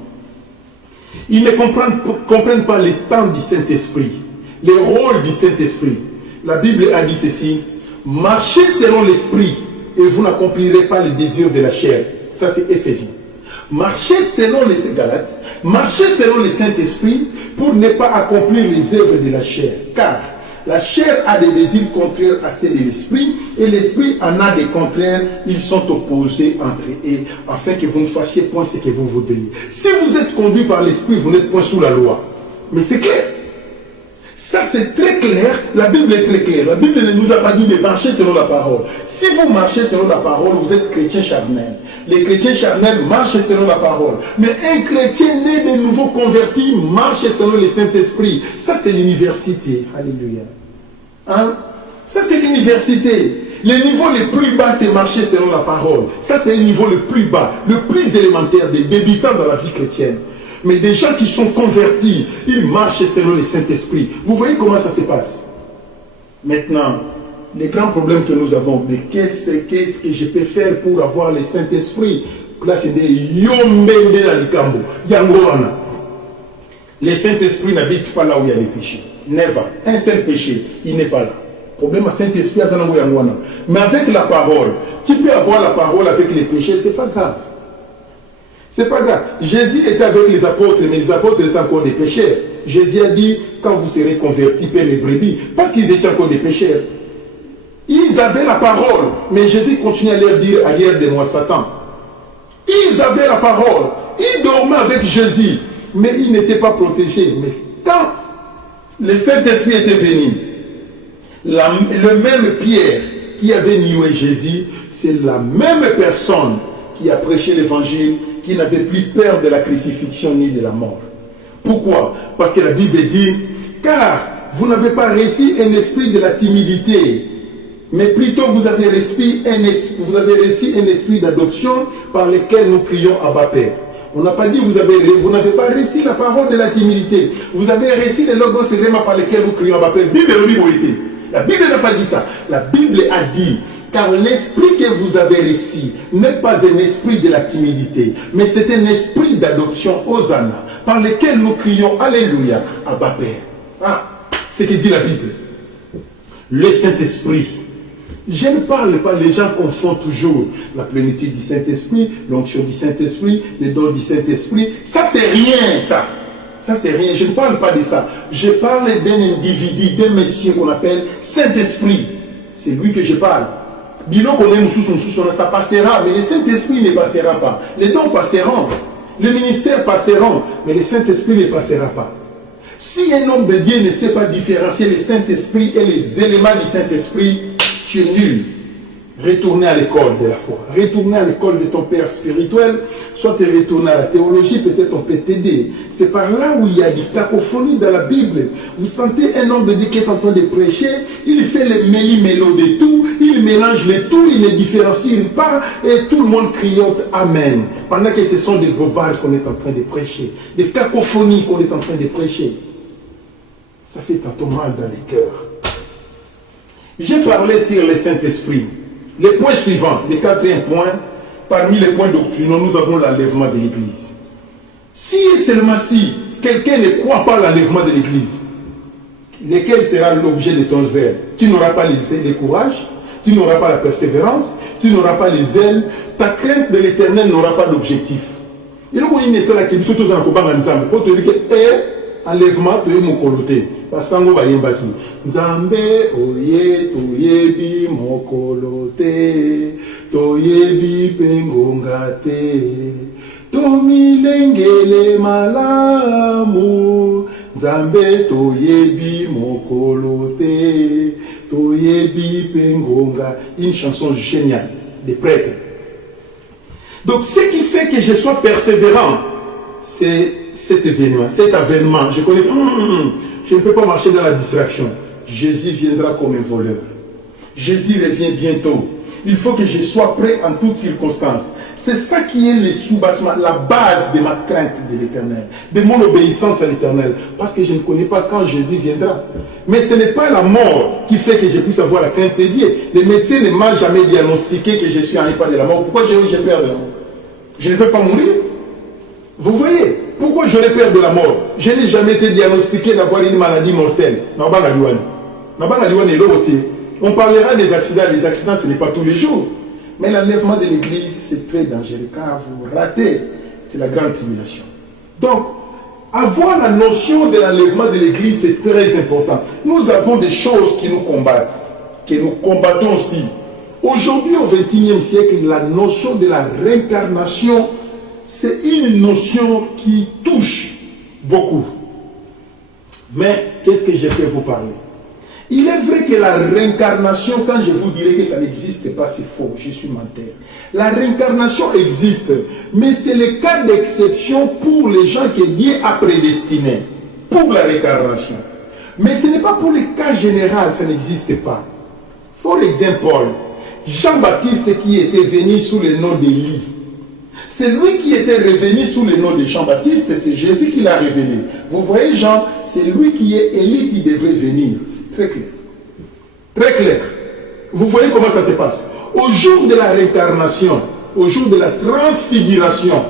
Ils ne comprennent pas le temps du Saint-Esprit, le rôle du Saint-Esprit. La Bible a dit ceci, marchez selon l'Esprit et vous n'accomplirez pas les désirs de la chair. Ça c'est Éphésiens. Marchez selon les Galates, marchez selon le Saint-Esprit pour ne pas accomplir les œuvres de la chair. Car la chair a des désirs contraires à ceux de l'esprit, et l'esprit en a des contraires, ils sont opposés entre eux, afin que vous ne fassiez point ce que vous voudriez. Si vous êtes conduit par l'esprit, vous n'êtes point sous la loi. Mais c'est clair. Ça c'est très clair, la Bible est très claire. La Bible ne nous a pas dit de marcher selon la parole. Si vous marchez selon la parole, vous êtes chrétien charnel. Les chrétiens charnels marchent selon la parole. Mais un chrétien né de nouveau converti marche selon le Saint-Esprit. Ça c'est l'université. Alléluia. Hein? Ça c'est l'université. Le niveau le plus bas c'est marcher selon la parole. Ça c'est le niveau le plus bas, le plus élémentaire des débutants dans la vie chrétienne. Mais des gens qui sont convertis, ils marchent selon le Saint-Esprit. Vous voyez comment ça se passe? Maintenant, les grands problèmes que nous avons, mais qu'est-ce que je peux faire pour avoir le Saint-Esprit? Là, c'est des yombende na likambo. Yangoana. Le Saint-Esprit n'habite pas là où il y a les péchés. Never. Un seul péché, il n'est pas là. Problème à Saint-Esprit, mais avec la parole, tu peux avoir la parole avec les péchés, c'est pas grave. C'est pas grave. Jésus était avec les apôtres, mais les apôtres étaient encore des pécheurs. Jésus a dit, quand vous serez convertis, paix les brebis, parce qu'ils étaient encore des pécheurs. Ils avaient la parole, mais Jésus continuait à leur dire, arrière de moi, Satan. Ils avaient la parole, ils dormaient avec Jésus, mais ils n'étaient pas protégés. Mais quand le Saint-Esprit était venu, le même Pierre qui avait nié Jésus, c'est la même personne qui a prêché l'évangile, qui n'avait plus peur de la crucifixion ni de la mort. Pourquoi? Parce que la Bible dit, car vous n'avez pas reçu un esprit de la timidité, mais plutôt vous avez reçu un esprit d'adoption par lequel nous crions Abba Père. On n'a pas dit vous n'avez pas reçu la parole de la timidité. Vous avez reçu le logos élément par lequel nous crions Abba Père. La Bible n'a pas dit ça. La Bible a dit, car l'esprit que vous avez reçu n'est pas un esprit de la timidité, mais c'est un esprit d'adoption, Hosanna, par lequel nous crions Alléluia, Abba Père. Ah, c'est ce que dit la Bible. Le Saint-Esprit. Je ne parle pas, les gens confondent toujours la plénitude du Saint-Esprit, l'onction du Saint-Esprit, les dons du Saint-Esprit. Ça, c'est rien, ça. Ça, c'est rien. Je ne parle pas de ça. Je parle d'un individu, d'un monsieur qu'on appelle Saint-Esprit. C'est lui que je parle. Ça passera, mais le Saint-Esprit ne passera pas. Les dons passeront. Le ministère passeront, mais le Saint-Esprit ne passera pas. Si un homme de Dieu ne sait pas différencier le Saint-Esprit et les éléments du Saint-Esprit, tu es nul. Retourner à l'école de la foi. Retourner à l'école de ton père spirituel. Soit te retourner à la théologie, peut-être on peut t'aider. C'est par là où il y a des cacophonie dans la Bible. Vous sentez un homme de Dieu qui est en train de prêcher, il fait le méli-mélo de tout, il mélange le tout, il ne différencie pas, et tout le monde criote Amen. Pendant que ce sont des bobards qu'on est en train de prêcher, des cacophonies qu'on est en train de prêcher. Ça fait tantôt mal dans les cœurs. J'ai parlé sur le Saint-Esprit. Le point suivant, le quatrième point, parmi les points doctrinaux, nous avons l'enlèvement de l'Église. Si seulement si quelqu'un ne croit pas à l'enlèvement de l'Église, lequel sera l'objet de ton zèle? Tu n'auras pas le courage, tu n'auras pas la persévérance, tu n'auras pas les ailes, ta crainte de l'Éternel n'aura pas d'objectif. Et donc, il y a des choses qui sont pour te dire que enlèvement, tu es mon coloté. Basango bayembaki Nzambe oye toyebi mokolote toyebi pengongate tomilengele malamu Nzambe toyebi mokolote toyebi pengonga. Une chanson géniale des prêtres. Donc ce qui fait que je sois persévérant, c'est cet avènement. Je connais je ne peux pas marcher dans la distraction. Jésus viendra comme un voleur. Jésus revient bientôt. Il faut que je sois prêt en toutes circonstances. C'est ça qui est le soubassement, la base de ma crainte de l'Éternel, de mon obéissance à l'Éternel. Parce que je ne connais pas quand Jésus viendra. Mais ce n'est pas la mort qui fait que je puisse avoir la crainte de Dieu. Les médecins ne m'ont jamais diagnostiqué que je suis en état de la mort. Pourquoi j'ai peur de la mort? Je ne veux pas mourir. Vous voyez? Pourquoi j'aurais peur de la mort? Je n'ai jamais été diagnostiqué d'avoir une maladie mortelle. On parlera des accidents. Les accidents, ce n'est pas tous les jours. Mais l'enlèvement de l'Église, c'est très dangereux. Quand vous ratez, c'est la grande tribulation. Donc, avoir la notion de l'enlèvement de l'Église, c'est très important. Nous avons des choses qui nous combattent, que nous combattons aussi. Aujourd'hui, au XXIe siècle, la notion de la réincarnation, c'est une notion qui touche beaucoup. Mais qu'est-ce que je peux vous parler? Il est vrai que la réincarnation, quand je vous dirais que ça n'existe pas, c'est faux, je suis menteur. La réincarnation existe, mais c'est le cas d'exception pour les gens que Dieu a prédestinés pour la réincarnation. Mais ce n'est pas pour les cas généraux, ça n'existe pas. For example, Jean-Baptiste qui était venu sous le nom d'Élie, c'est lui qui était revenu sous le nom de Jean-Baptiste, c'est Jésus qui l'a révélé. Vous voyez Jean, c'est lui qui est Élie qui devrait venir. C'est très clair. Très clair. Vous voyez comment ça se passe. Au jour de la réincarnation, au jour de la transfiguration,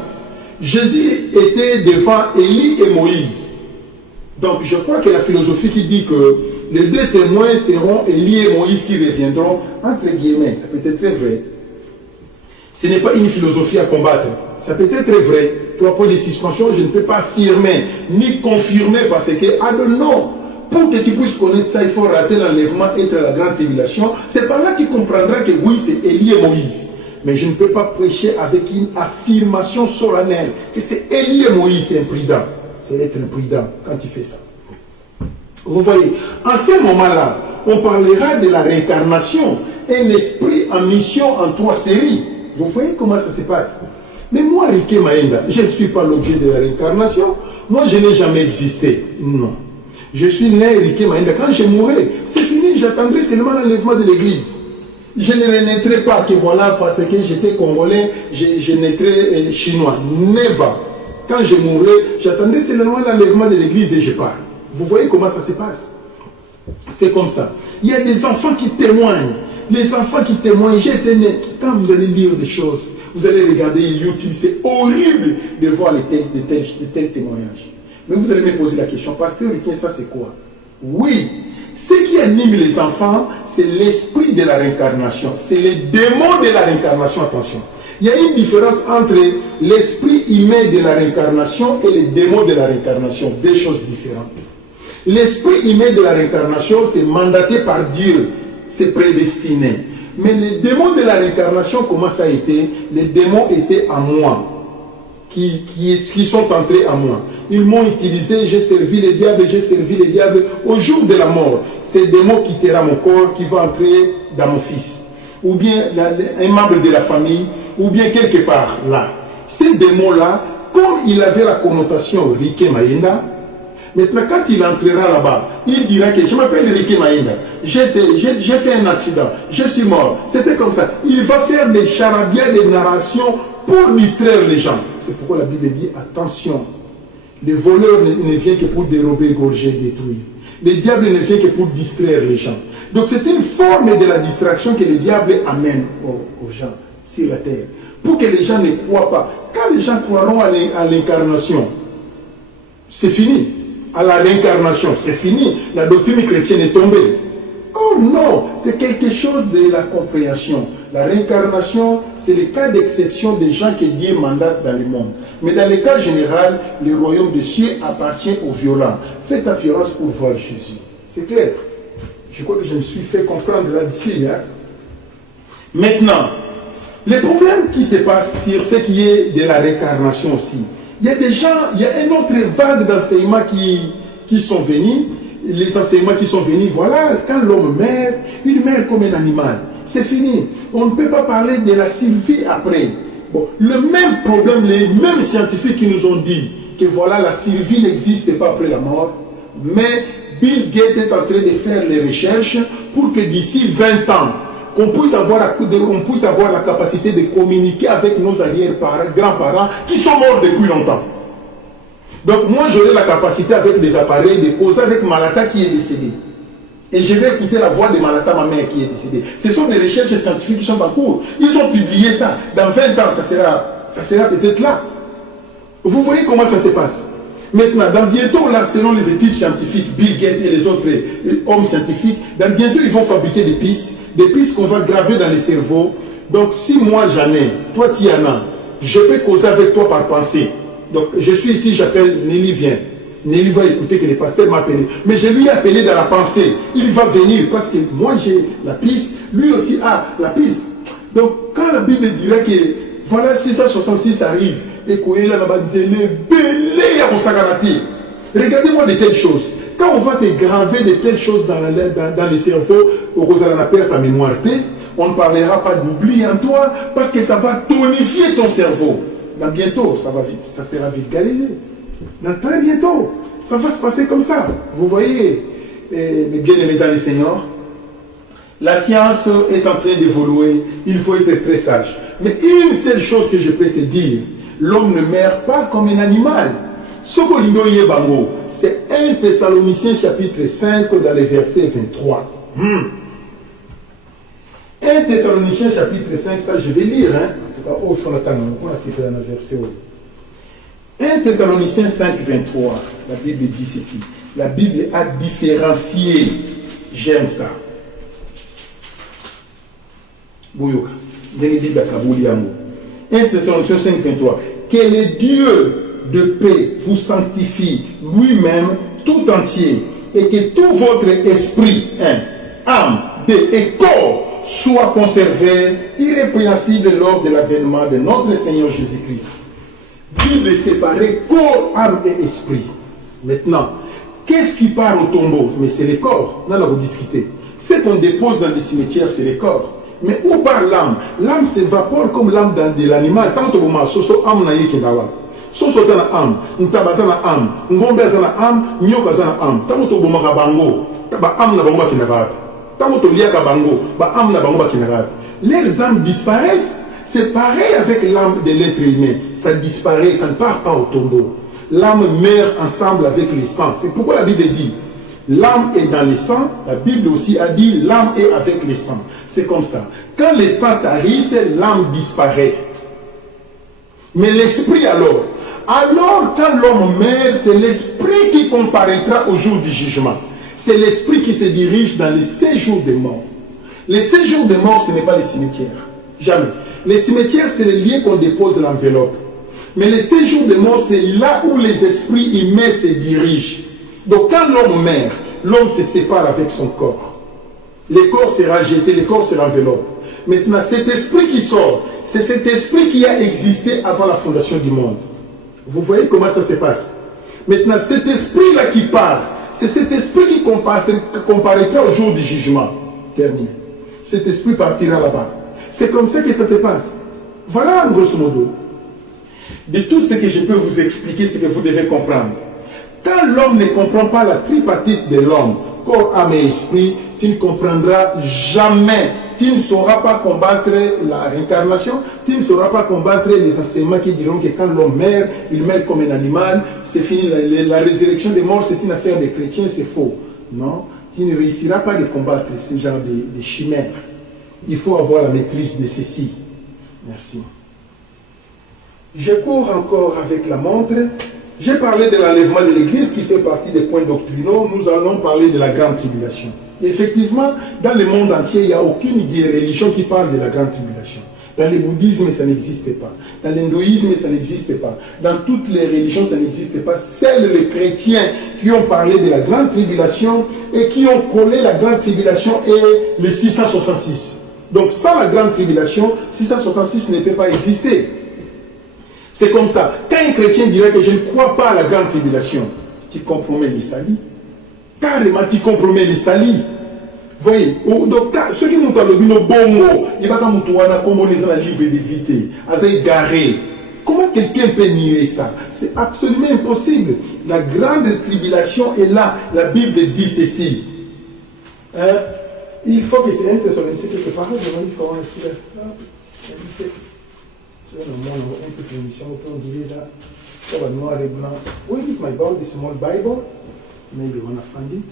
Jésus était devant Élie et Moïse. Donc je crois que la philosophie qui dit que les deux témoins seront Élie et Moïse qui reviendront, entre guillemets, ça peut être très vrai. Ce n'est pas une philosophie à combattre. Ça peut être très vrai. 3 points de suspension, je ne peux pas affirmer ni confirmer parce que, ah non, pour que tu puisses connaître ça, il faut rater l'enlèvement, être à la grande tribulation. C'est par là qu'il comprendra que oui, c'est Élie et Moïse. Mais je ne peux pas prêcher avec une affirmation solennelle que c'est Élie et Moïse, c'est imprudent. C'est être imprudent quand tu fais ça. Vous voyez, en ce moment-là, on parlera de la réincarnation, un esprit en mission en 3 séries. Vous voyez comment ça se passe. Mais moi, Riké Maïnda, je ne suis pas l'objet de la réincarnation. Moi, je n'ai jamais existé. Non. Je suis né Riké Maïnda. Quand je mourrai, c'est fini, j'attendrai seulement l'enlèvement de l'église. Je ne renaîtrai pas que voilà, parce que j'étais congolais, je naîtrai chinois. Never. Quand je mourrai, j'attendrai seulement l'enlèvement de l'église et je pars. Vous voyez comment ça se passe. C'est comme ça. Il y a des enfants qui témoignent. Les enfants qui témoignent, j'ai été né. Quand vous allez lire des choses, vous allez regarder YouTube, c'est horrible de voir de tels témoignages. Mais vous allez me poser la question, pasteur Riké, ça c'est quoi? Oui, ce qui anime les enfants, c'est l'esprit de la réincarnation. C'est les démons de la réincarnation, attention. Il y a une différence entre l'esprit humain de la réincarnation et les démons de la réincarnation. Deux choses différentes. L'esprit humain de la réincarnation, c'est mandaté par Dieu. C'est prédestiné. Mais les démons de la réincarnation, comment ça a été? Les démons étaient à moi. Qui sont entrés à moi. Ils m'ont utilisé, j'ai servi les diables au jour de la mort. Ces démons quittera mon corps qui va entrer dans mon fils. Ou bien un membre de la famille, ou bien quelque part là. Ces démons-là, comme il avait la connotation Riké Maïnda, maintenant quand il entrera là-bas, il dira que je m'appelle Riké Maïnda, j'ai fait un accident, je suis mort. C'était comme ça. Il va faire des charabia, des narrations pour distraire les gens. C'est pourquoi la Bible dit attention. Le voleur ne vient que pour dérober, égorger, détruire. Le diable ne vient que pour distraire les gens. Donc c'est une forme de la distraction que le diable amène aux gens sur la terre. Pour que les gens ne croient pas. Quand les gens croiront à l'incarnation, c'est fini. À la réincarnation, c'est fini. La doctrine chrétienne est tombée. Oh non, c'est quelque chose de la compréhension. La réincarnation, c'est le cas d'exception des gens que Dieu mandate dans le monde. Mais dans le cas général, le royaume des cieux appartient aux violents. Faites ta violence pour voir Jésus. C'est clair. Je crois que je me suis fait comprendre là-dessus. Hein? Maintenant, le problème qui se passe sur ce qui est de la réincarnation aussi, il y a des gens, il y a une autre vague d'enseignements qui sont venus. Les enseignements qui sont venus, voilà, quand l'homme meurt, il meurt comme un animal. C'est fini. On ne peut pas parler de la survie après. Bon, le même problème, les mêmes scientifiques qui nous ont dit que voilà, la survie n'existe pas après la mort, mais Bill Gates est en train de faire les recherches pour que d'ici 20 ans, qu'on puisse avoir la capacité de communiquer avec nos arrière-parents, grands-parents, qui sont morts depuis longtemps. Donc moi j'aurai la capacité avec des appareils de causer avec Malata qui est décédé. Et je vais écouter la voix de Malata, ma mère qui est décédée. Ce sont des recherches scientifiques qui sont en cours. Ils ont publié ça. Dans 20 ans, ça sera peut-être là. Vous voyez comment ça se passe. Maintenant, dans bientôt, là, selon les études scientifiques, Bill Gates et les autres hommes scientifiques, dans bientôt, ils vont fabriquer des pistes qu'on va graver dans les cerveaux. Donc, si moi j'en ai, toi tu en as, je peux causer avec toi par pensée. Donc, je suis ici, j'appelle Nelly, viens. Nelly va écouter que le pasteur m'a appelé. Mais je lui ai appelé dans la pensée. Il va venir parce que moi j'ai la piste, lui aussi a la piste. Donc, quand la Bible dira que voilà 666 arrive, et qu'on là là-bas disait les belés à Rosaganati. Regardez-moi de telles choses. Quand on va te graver de telles choses dans le cerveau, au Rosalana perd ta mémoire, on ne parlera pas d'oubli en toi parce que ça va tonifier ton cerveau. Dans bientôt, ça va vite, ça sera vulgarisé. Dans très bientôt, ça va se passer comme ça. Vous voyez, mes bien-aimés dans les seigneurs, la science est en train d'évoluer, il faut être très sage. Mais une seule chose que je peux te dire, l'homme ne meurt pas comme un animal. Sokolingo Yebango, c'est 1 Thessaloniciens chapitre 5 dans le verset 23. 1 Thessaloniciens chapitre 5, ça je vais lire, hein. En tout cas, au fond de la on a cité dans le verset 1 Thessaloniciens 5, 23, la Bible dit ceci. La Bible a différencié. J'aime ça. Bouyoka. 1 Thessaloniciens 5, 23. Que le Dieu de paix vous sanctifie lui-même tout entier et que tout votre esprit, âme, et corps soit conservé irrépréhensible lors de l'avènement de notre Seigneur Jésus-Christ. Bible séparée, corps, âme et esprit. Maintenant, qu'est-ce qui part au tombeau? Mais c'est les corps. On a discuté. Ce qu'on dépose dans les cimetières, c'est les corps. Mais où part l'âme? L'âme s'évapore comme l'âme de l'animal. Tant que vous soso âme na yeke nawa. Soso zana âme, ntaba zana âme, ngombe zana âme, nyoka zana âme. Tant que vous maka bango, ba âme na bango ba kinara. Tant que vous liaka bango, ba âme na bango ba kinara. Les âmes disparaissent. C'est pareil avec l'âme de l'être humain. Ça disparaît, ça ne part pas au tombeau. L'âme meurt ensemble avec le sang. C'est pourquoi la Bible dit l'âme est dans le sang. La Bible aussi a dit l'âme est avec le sang. C'est comme ça. Quand le sang tarisse, l'âme disparaît. Mais l'esprit alors quand l'homme meurt, c'est l'esprit qui comparaîtra au jour du jugement. C'est l'esprit qui se dirige dans les séjours des morts. Les séjours des morts, ce n'est pas les cimetières. Jamais. Les cimetières, c'est les lieux qu'on dépose l'enveloppe. Mais les séjours des morts, c'est là où les esprits humains se dirigent. Donc quand l'homme meurt, l'homme se sépare avec son corps. Le corps sera jeté, le corps sera enveloppe. Maintenant, cet esprit qui sort, c'est cet esprit qui a existé avant la fondation du monde. Vous voyez comment ça se passe? Maintenant, cet esprit-là qui part, c'est cet esprit qui comparaîtra au jour du jugement dernier. Cet esprit partira là-bas. C'est comme ça que ça se passe. Voilà, en grosso modo. De tout ce que je peux vous expliquer, c'est que vous devez comprendre. Quand l'homme ne comprend pas la tripartite de l'homme, corps, âme et esprit, tu ne comprendras jamais. Tu ne sauras pas combattre la réincarnation. Tu ne sauras pas combattre les enseignements qui diront que quand l'homme meurt, il meurt comme un animal. C'est fini. La résurrection des morts, c'est une affaire des chrétiens, c'est faux. Non, tu ne réussiras pas de combattre ce genre de chimères. Il faut avoir la maîtrise de ceci. Merci. Je cours encore avec la montre. J'ai parlé de l'enlèvement de l'Église qui fait partie des points doctrinaux. Nous allons parler de la grande tribulation. Et effectivement, dans le monde entier, il n'y a aucune religion qui parle de la grande tribulation. Dans le bouddhisme, ça n'existe pas. Dans l'hindouisme, ça n'existe pas. Dans toutes les religions, ça n'existe pas. Seuls les chrétiens qui ont parlé de la grande tribulation et qui ont collé la grande tribulation et les 666. Donc sans la grande tribulation, 666 ne peut pas exister. C'est comme ça. Quand un chrétien dirait que je ne crois pas à la grande tribulation, tu compromets les salis. Carrément, tu compromets les salis. Voyez, donc ceux qui nous parlent de bongo, il va comme toi, comme on les a livre d'éviter, à garé. Comment quelqu'un peut nier ça? C'est absolument impossible. La grande tribulation est là. La Bible dit ceci. Hein? Il faut que c'est un Thessaloniciens quelque part. Je vais dire comment c'est là. Noir et blanc. Where is my Bible? This small Bible. Maybe you want to find it.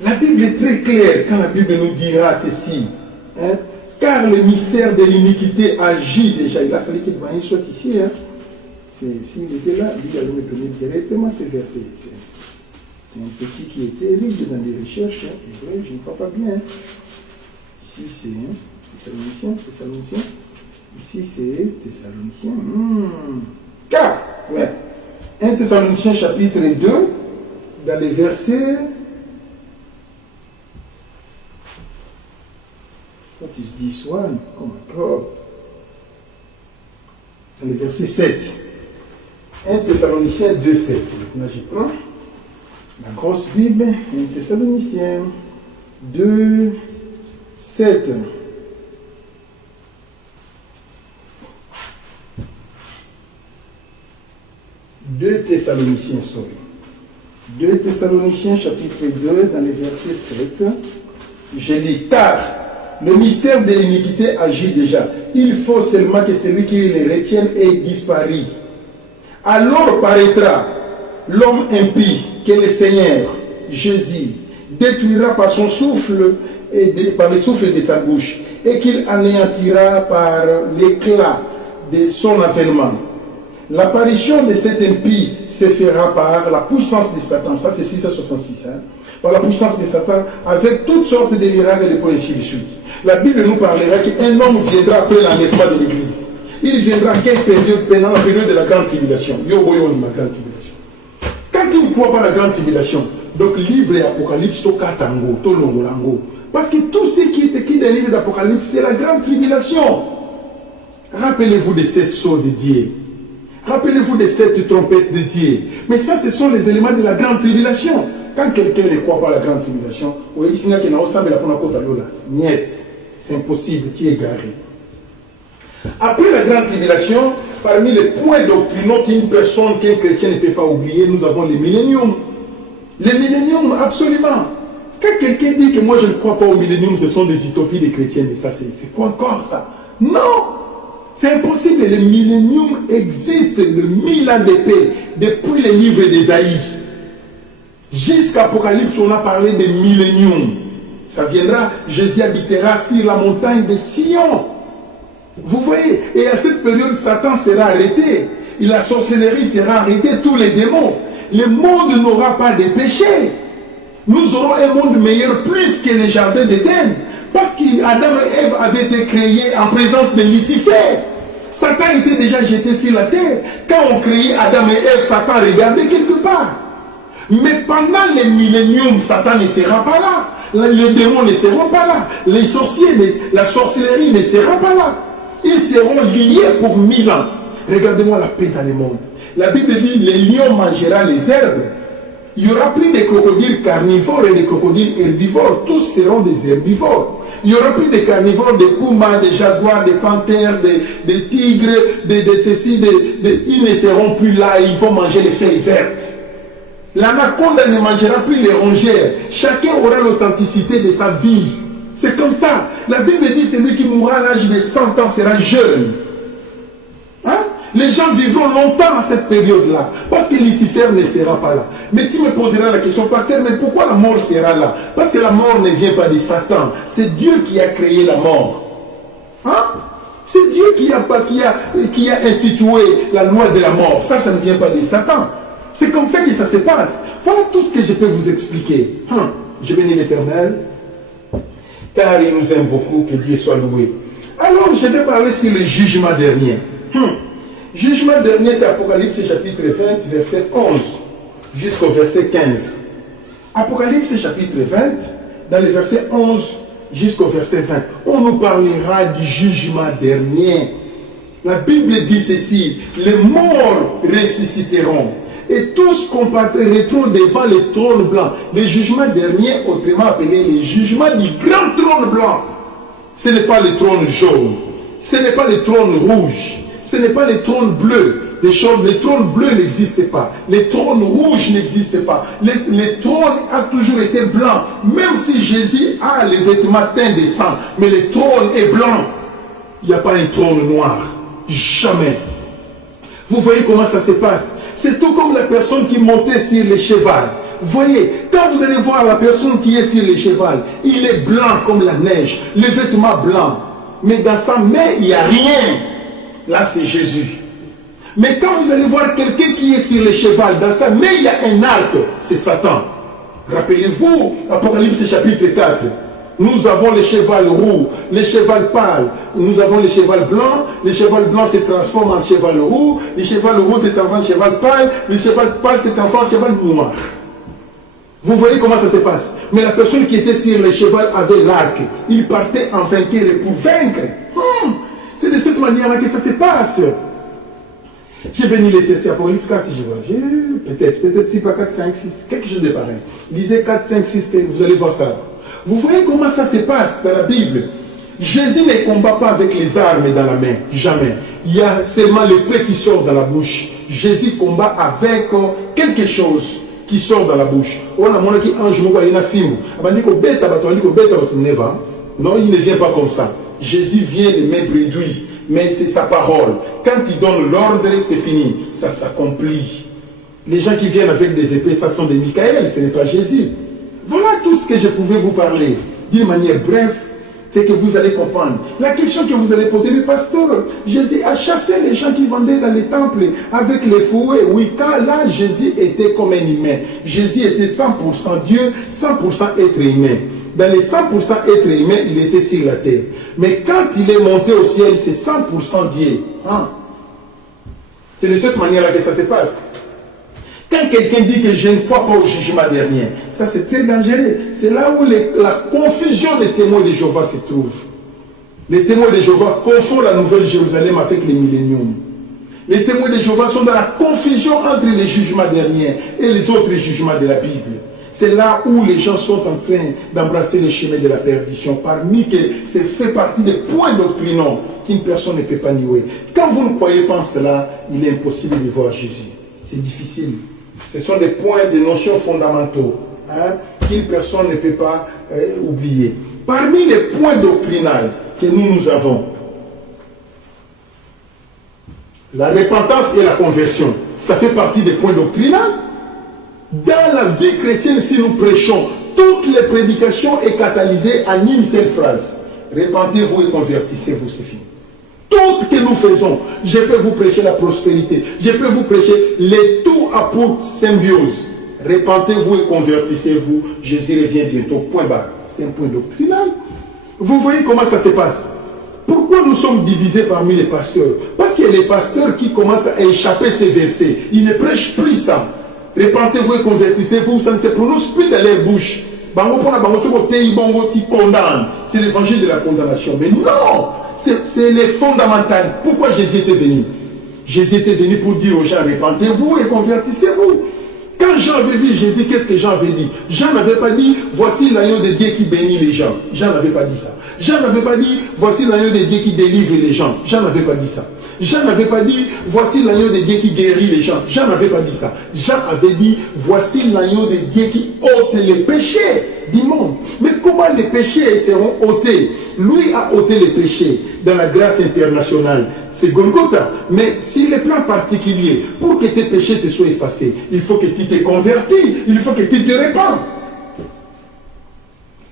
La Bible est très claire quand la Bible nous dira ceci. Hein? Car le mystère de l'iniquité agit déjà. Il a fallu qu'il soit ici. Hein? S'il était là, lui allait me donner directement ces versets. C'est un petit qui est terrible dans les recherches. Hein? Et vrai, je ne crois pas bien. Hein? Ici, c'est Thessaloniciens. Ici, c'est Thessaloniciens. 4. Ouais. 1 Thessaloniciens chapitre 2, dans les versets... What is this one? Oh my God. Dans les versets 7. 1 Thessaloniciens 2, 7. Maintenant, je prends la grosse Bible. 1 Thessaloniciens 2, 7. 2 Thessaloniciens, 2 Thessaloniciens chapitre 2, dans les versets 7. Je lis, car le mystère de l'iniquité agit déjà. Il faut seulement que celui qui les retienne ait disparu. Alors paraîtra l'homme impie que le Seigneur, Jésus, détruira par son souffle et par le souffle de sa bouche, et qu'il anéantira par l'éclat de son avènement. L'apparition de cet impie se fera par la puissance de Satan. Ça, c'est 666. Hein? Par la puissance de Satan, avec toutes sortes de miracles et de points de suite. La Bible nous parlera qu'un homme viendra après l'enlèvement de l'Église. Il viendra à quelle période? Pendant la période de la grande tribulation. La grande tribulation. Quand il ne croit pas à la grande tribulation, donc livre et Apocalypse, Tokatango, Tolongolango. Parce que tout ce qui est écrit dans le livre d'Apocalypse, c'est la grande tribulation. Rappelez-vous de cette sceaux de Dieu. Rappelez-vous de cette trompette de Dieu. Mais ça, ce sont les éléments de la grande tribulation. Quand quelqu'un ne croit pas à la grande tribulation, c'est impossible, tu es égaré. Après la grande tribulation, parmi les points doctrinaux qu'une personne, qu'un chrétien ne peut pas oublier, nous avons les milléniums. Les milléniums, absolument. Quand quelqu'un dit que moi je ne crois pas au millénium, ce sont des utopies des chrétiens, mais ça, c'est quoi encore ça? Non! C'est impossible. Le millénium existe, le 1000 ans de paix, depuis les livres d'Ésaïe. Jusqu'à Apocalypse, on a parlé de millénium. Ça viendra, Jésus habitera sur la montagne de Sion. Vous voyez, et à cette période, Satan sera arrêté. Et la sorcellerie sera arrêtée, tous les démons. Le monde n'aura pas de péché. Nous aurons un monde meilleur plus que le jardin d'Éden. Parce qu'Adam et Ève avaient été créés en présence de Lucifer. Satan était déjà jeté sur la terre. Quand on créait Adam et Ève, Satan regardait quelque part. Mais pendant les milléniums, Satan ne sera pas là. Les démons ne seront pas là. Les sorciers, la sorcellerie ne sera pas là. Ils seront liés pour 1000 ans. Regardez-moi la paix dans le monde. La Bible dit, les lions mangeront les herbes. Il y aura plus de crocodiles carnivores et de crocodiles herbivores. Tous seront des herbivores. Il y aura plus de carnivores, de pumas, de jaguars, de panthères, de tigres, de ceci, ils ne seront plus là, ils vont manger les feuilles vertes. L'anaconde ne mangera plus les rongères. Chacun aura l'authenticité de sa vie. C'est comme ça. La Bible dit, celui qui mourra à l'âge de 100 ans sera jeune. Hein? Les gens vivront longtemps à cette période-là. Parce que Lucifer ne sera pas là. Mais tu me poseras la question, pasteur, mais pourquoi la mort sera là? Parce que la mort ne vient pas de Satan. C'est Dieu qui a créé la mort. Hein? C'est Dieu qui a institué la loi de la mort. Ça ne vient pas de Satan. C'est comme ça que ça se passe. Voilà tout ce que je peux vous expliquer. Je bénis l'Éternel, car il nous aime beaucoup, que Dieu soit loué. Alors, je vais parler sur le jugement dernier. Jugement dernier, c'est Apocalypse chapitre 20, verset 11, jusqu'au verset 15. Apocalypse chapitre 20, dans le verset 11 jusqu'au verset 20, on nous parlera du jugement dernier. La Bible dit ceci, les morts ressusciteront. Et tous comparaîtront devant le trône blanc. Le jugement dernier, autrement appelé le jugement du grand trône blanc. Ce n'est pas le trône jaune. Ce n'est pas le trône rouge. Ce n'est pas le trône bleu. Le trône bleu n'existe pas. Le trône rouge n'existe pas. Le trône a toujours été blanc. Même si Jésus a les vêtements teints de sang. Mais le trône est blanc. Il n'y a pas un trône noir. Jamais. Vous voyez comment ça se passe? C'est tout comme la personne qui montait sur le cheval. Voyez, quand vous allez voir la personne qui est sur le cheval, il est blanc comme la neige, les vêtements blancs. Mais dans sa main, il n'y a rien. Là, c'est Jésus. Mais quand vous allez voir quelqu'un qui est sur le cheval, dans sa main, il y a un arc, c'est Satan. Rappelez-vous, Apocalypse chapitre 4. Nous avons le cheval roux, le cheval pâle. Nous avons le cheval blanc. Le cheval blanc se transforme en cheval roux. Le cheval roux se transforme en cheval pâle. Le cheval pâle se transforme en cheval noir. Vous voyez comment ça se passe. Mais la personne qui était sur le cheval avait l'arc. Il partait en vainqueur pour vaincre. C'est de cette manière-là que ça se passe. J'ai béni les tests. Apocalypse 4, je vois. Peut-être si pas 4, 5, 6. Quelque chose de pareil. Lisez 4, 5, 6, vous allez voir ça. Vous voyez comment ça se passe dans la Bible. Jésus ne combat pas avec les armes dans la main. Jamais. Il y a seulement le paix qui sort dans la bouche. Jésus combat avec quelque chose qui sort dans la bouche. On a mon qui ange il y a film. Non, il ne vient pas comme ça. Jésus vient les mains réduites. Mais c'est sa parole. Quand il donne l'ordre, c'est fini. Ça s'accomplit. Les gens qui viennent avec des épées, ça sont des Michael, ce n'est pas Jésus. Voilà tout ce que je pouvais vous parler d'une manière brève, C'est que vous allez comprendre. La question que vous allez poser, mais pasteur, Jésus a chassé les gens qui vendaient dans les temples avec les fouets. Oui, car là, Jésus était comme un humain. Jésus était 100% Dieu, 100% être humain. Dans les 100% être humain, il était sur la terre. Mais quand il est monté au ciel, c'est 100% Dieu. Hein? C'est de cette manière-là que ça se passe. Quand quelqu'un dit que je ne crois pas au jugement dernier, ça c'est très dangereux. C'est là où la confusion des témoins de Jéhovah se trouve. Les témoins de Jéhovah confondent la Nouvelle Jérusalem avec les milléniums. Les témoins de Jéhovah sont dans la confusion entre les jugements derniers et les autres jugements de la Bible. C'est là où les gens sont en train d'embrasser les chemins de la perdition. Parmi que c'est fait partie des points doctrinaux qu'une personne ne peut pas nier. Quand vous ne croyez pas en cela, il est impossible de voir Jésus. C'est difficile. Ce sont des points, des notions fondamentaux qu'une personne ne peut pas oublier. Parmi les points doctrinaux que nous avons, la repentance et la conversion, ça fait partie des points doctrinaux. Dans la vie chrétienne, si nous prêchons, toutes les prédications est catalysée en une seule phrase. Repentez-vous et convertissez-vous, c'est fini. Tout ce que nous faisons, je peux vous prêcher la prospérité, je peux vous prêcher les tout à pour symbiose. Repentez-vous et convertissez-vous, Jésus revient bientôt, point barre. C'est un point doctrinal. Vous voyez comment ça se passe. Pourquoi nous sommes divisés parmi les pasteurs? Parce qu'il y a les pasteurs qui commencent à échapper ces versets. Ils ne prêchent plus ça. Repentez-vous et convertissez-vous, ça ne se prononce plus dans leur bouche. C'est l'évangile de la condamnation. Mais non, c'est les fondamentaux. Pourquoi Jésus était venu? Jésus était venu pour dire aux gens, repentez-vous et convertissez-vous. Quand Jean avait vu Jésus, qu'est-ce que Jean avait dit? Jean n'avait pas dit, voici l'agneau de Dieu qui bénit les gens. Jean n'avait pas dit ça. Jean n'avait pas dit, voici l'agneau de Dieu qui délivre les gens. Jean n'avait pas dit ça. Jean n'avait pas dit, voici l'agneau de Dieu qui guérit les gens. Jean n'avait pas dit ça. Jean avait dit, voici l'agneau de Dieu qui ôte les péchés du monde. Mais comment les péchés seront ôtés? Lui a ôté les péchés dans la grâce internationale. C'est Golgotha. Mais sur le plan particulier, pour que tes péchés te soient effacés, il faut que tu te convertis. Il faut que tu te répands.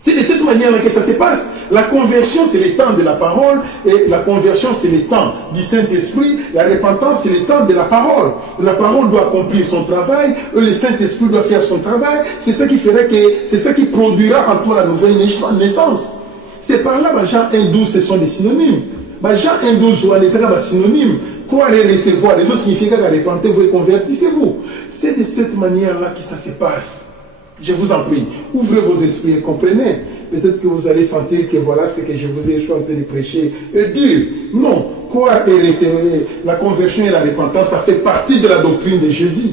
C'est de cette manière-là que ça se passe. La conversion, c'est le temps de la parole. Et la conversion, c'est le temps du Saint-Esprit. La repentance, c'est le temps de la parole. La parole doit accomplir son travail. Le Saint-Esprit doit faire son travail. C'est ça qui ferait que, c'est ça qui produira en toi la nouvelle naissance. C'est par là, Jean 1,12, ce sont des synonymes. Jean 1,12, les synonymes. Croire et recevoir. Les autres signifient que repentez-vous et convertissez-vous. C'est de cette manière-là que ça se passe. Je vous en prie, ouvrez vos esprits et comprenez. Peut-être que vous allez sentir que voilà ce que je vous ai chanté de prêcher est dur. Non, croire et recevoir, la conversion et la repentance, ça fait partie de la doctrine de Jésus.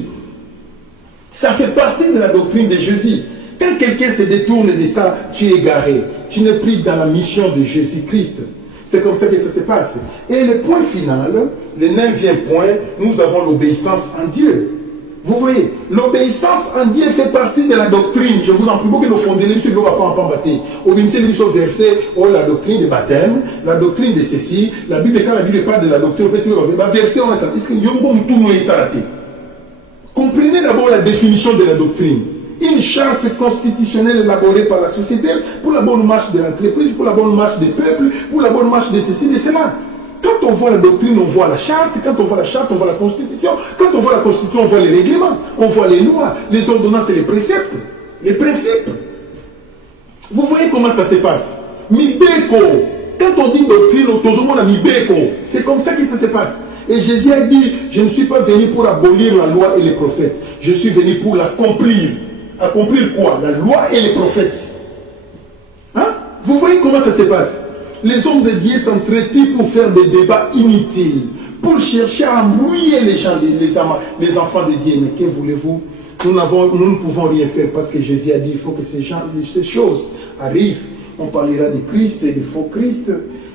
Ça fait partie de la doctrine de Jésus. Quand quelqu'un se détourne de ça, tu es égaré. Tu n'es plus dans la mission de Jésus-Christ. C'est comme ça que ça se passe. Et le point final, le 9e point, nous avons l'obéissance en Dieu. Vous voyez, l'obéissance en Dieu fait partie de la doctrine. Je vous en prie, beaucoup de fonder les sur pas en bâtir. Au ministère du verset, la doctrine de baptême, la doctrine de ceci, la Bible, quand la Bible parle de la doctrine, verset, on attend. Comprenez d'abord la définition de la doctrine. Une charte constitutionnelle élaborée par la société pour la bonne marche de l'entreprise, pour la bonne marche des peuples, pour la bonne marche de ceci, de cela. Quand on voit la doctrine, on voit la charte. Quand on voit la charte, on voit la constitution. Quand on voit la constitution, on voit les règlements. On voit les lois, les ordonnances et les préceptes. Les principes. Vous voyez comment ça se passe. Mibeko. Quand on dit doctrine, on a Mibeko. C'est comme ça que ça se passe. Et Jésus a dit, je ne suis pas venu pour abolir la loi et les prophètes. Je suis venu pour l'accomplir. Accomplir quoi? La loi et les prophètes. Hein? Vous voyez comment ça se passe. Les hommes de Dieu s'entretuent pour faire des débats inutiles, pour chercher à embrouiller les gens, les enfants de Dieu. Mais que voulez-vous? Nous ne pouvons rien faire parce que Jésus a dit il faut que ces choses arrivent. On parlera de Christ et de faux Christ.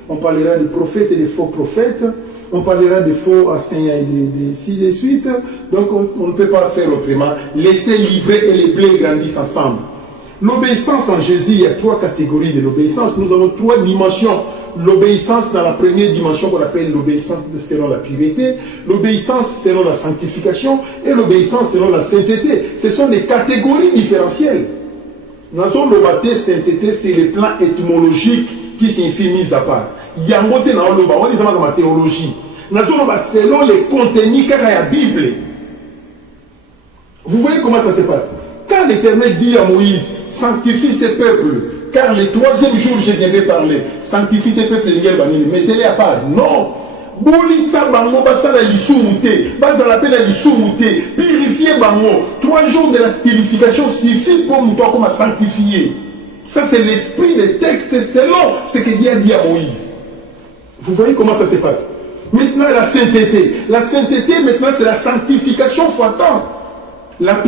On parlera de prophètes et de faux prophètes. On parlera de faux enseignants et de suite. Donc on ne peut pas faire autrement. Laissez livrer et les blés grandissent ensemble. L'obéissance en Jésus, il y a 3 catégories de l'obéissance. Nous avons 3 dimensions. L'obéissance dans la première dimension qu'on appelle l'obéissance selon la pureté, l'obéissance selon la sanctification et l'obéissance selon la sainteté. Ce sont des catégories différentielles. Nous avons l'obéissance sainteté, c'est le plan étymologique qui signifie mise à part. Yangote na oloba, on dit ça comme la théologie. Selon les contenus de la Bible. Vous voyez comment ça se passe? Quand l'Éternel dit à Moïse, sanctifie ces peuples, car le troisième jour je viendrai parler, sanctifie ces peuples, mettez-les à part. Non! Bolissa bango basala lisumuté, basala pena lisumuté, purifier bango. 3 jours de la purification suffit pour nous comme sanctifier. Ça c'est l'esprit des textes selon ce que Dieu a dit à Moïse. Vous voyez comment ça se passe? Maintenant la sainteté. La sainteté maintenant c'est la sanctification fois temps. La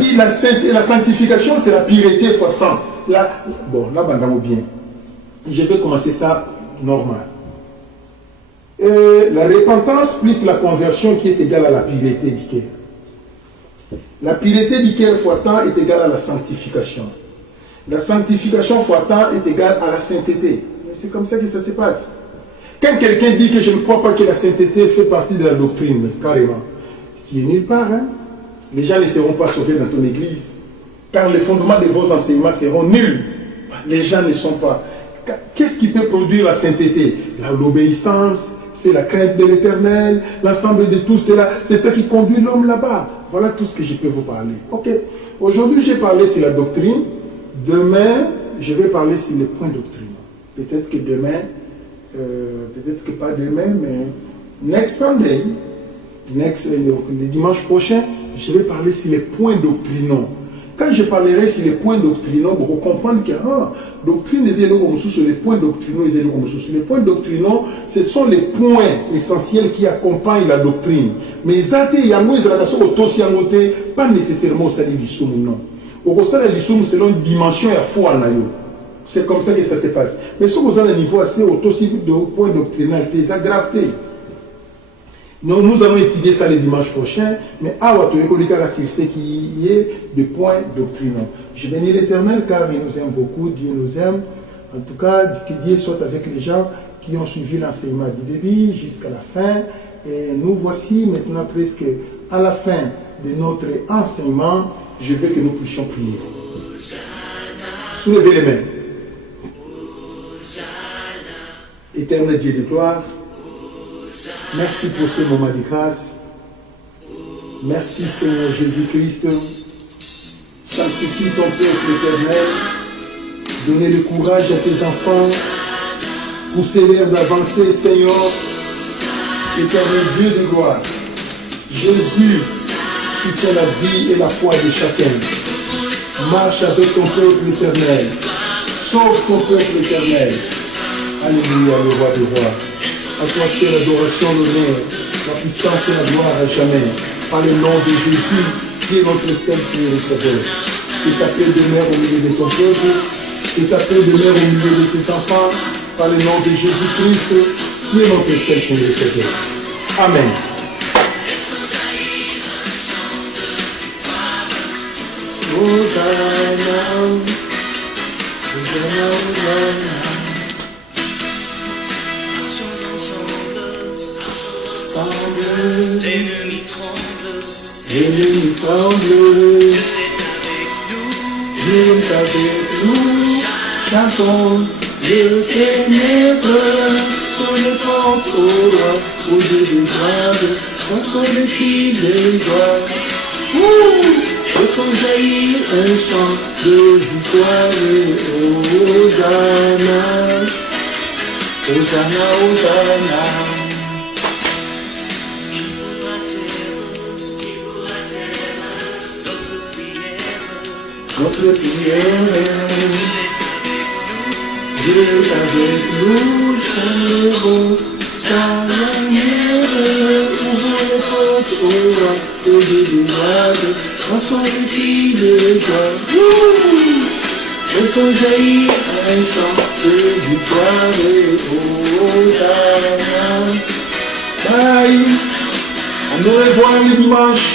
sanctification c'est la pureté fois 100. Bon, là bandamo bien. Je vais commencer ça normal. La repentance plus la conversion qui est égale à la pureté du cœur. La pureté du cœur fois temps est égale à la sanctification. La sanctification fois temps est égale à la sainteté. C'est comme ça que ça se passe. Quand quelqu'un dit que je ne crois pas que la sainteté fait partie de la doctrine, carrément, tu es nulle part. Hein? Les gens ne seront pas sauvés dans ton église. Car les fondements de vos enseignements seront nuls. Les gens ne sont pas. Qu'est-ce qui peut produire la sainteté? L'obéissance. C'est la crainte de l'Éternel, l'ensemble de tout cela, c'est ça qui conduit l'homme là-bas. Voilà tout ce que je peux vous parler. Ok. Aujourd'hui, j'ai parlé sur la doctrine. Demain, je vais parler sur les points doctrinaux. Peut-être que demain, peut-être que pas demain, mais next Sunday, le dimanche prochain, je vais parler sur les points doctrinaux. Quand je parlerai sur les points doctrinaux, vous comprendre que doctrine, les points doctrinaux, les points doctrinaux, ce sont les points essentiels qui accompagnent la doctrine. Mais pas nécessairement au sein du soum, non. Au sein du soum, c'est une dimension à foi. C'est comme ça que ça se passe. Mais si vous avez un niveau assez aussi de points doctrinaux, c'est aggravé. Nous allons étudier ça le dimanche prochain, mais c'est ce qui est des points doctrinaux. Je bénis l'Éternel car il nous aime beaucoup, Dieu nous aime. En tout cas, que Dieu soit avec les gens qui ont suivi l'enseignement du début jusqu'à la fin. Et nous voici maintenant presque à la fin de notre enseignement. Je veux que nous puissions prier. Soulevez les mains. Éternel Dieu de gloire, merci pour ce moment de grâce. Merci Seigneur Jésus-Christ. Sanctifie ton peuple éternel. Donnez le courage à tes enfants. Poussez-les d'avancer, Seigneur. Éternel Dieu de gloire. Jésus soutient la vie et la foi de chacun. Marche avec ton peuple éternel. Sauve ton peuple éternel. Alléluia, le roi des rois. À toi c'est l'adoration, l'honneur, la puissance et la gloire à jamais. Par le nom de Jésus, qui est notre seul Seigneur et Sauveur. Que ta paix demeure au milieu de ton peuple. Que ta paix demeure au milieu de tes enfants. Par le nom de Jésus-Christ, qui est notre seul Seigneur et Sauveur. Amen. L'ennemi tremble, L'ennemi tremble, Dieu est avec nous, chantons, le Seigneur sur le portes au roi, au Dieu de grâce, entre les filles de joie. Laissons jaillir un chant de victoire, Hosanna, Hosanna, Hosanna. Notre prière, Dieu est avec nous, chantons sa lumière, ouvrons les portes au roi, au Dieu de grâce, lorsqu'on est filles de joie. Laissons jaillir un chant de victoire, Hosanna. Bye. On nous revoit le dimanche.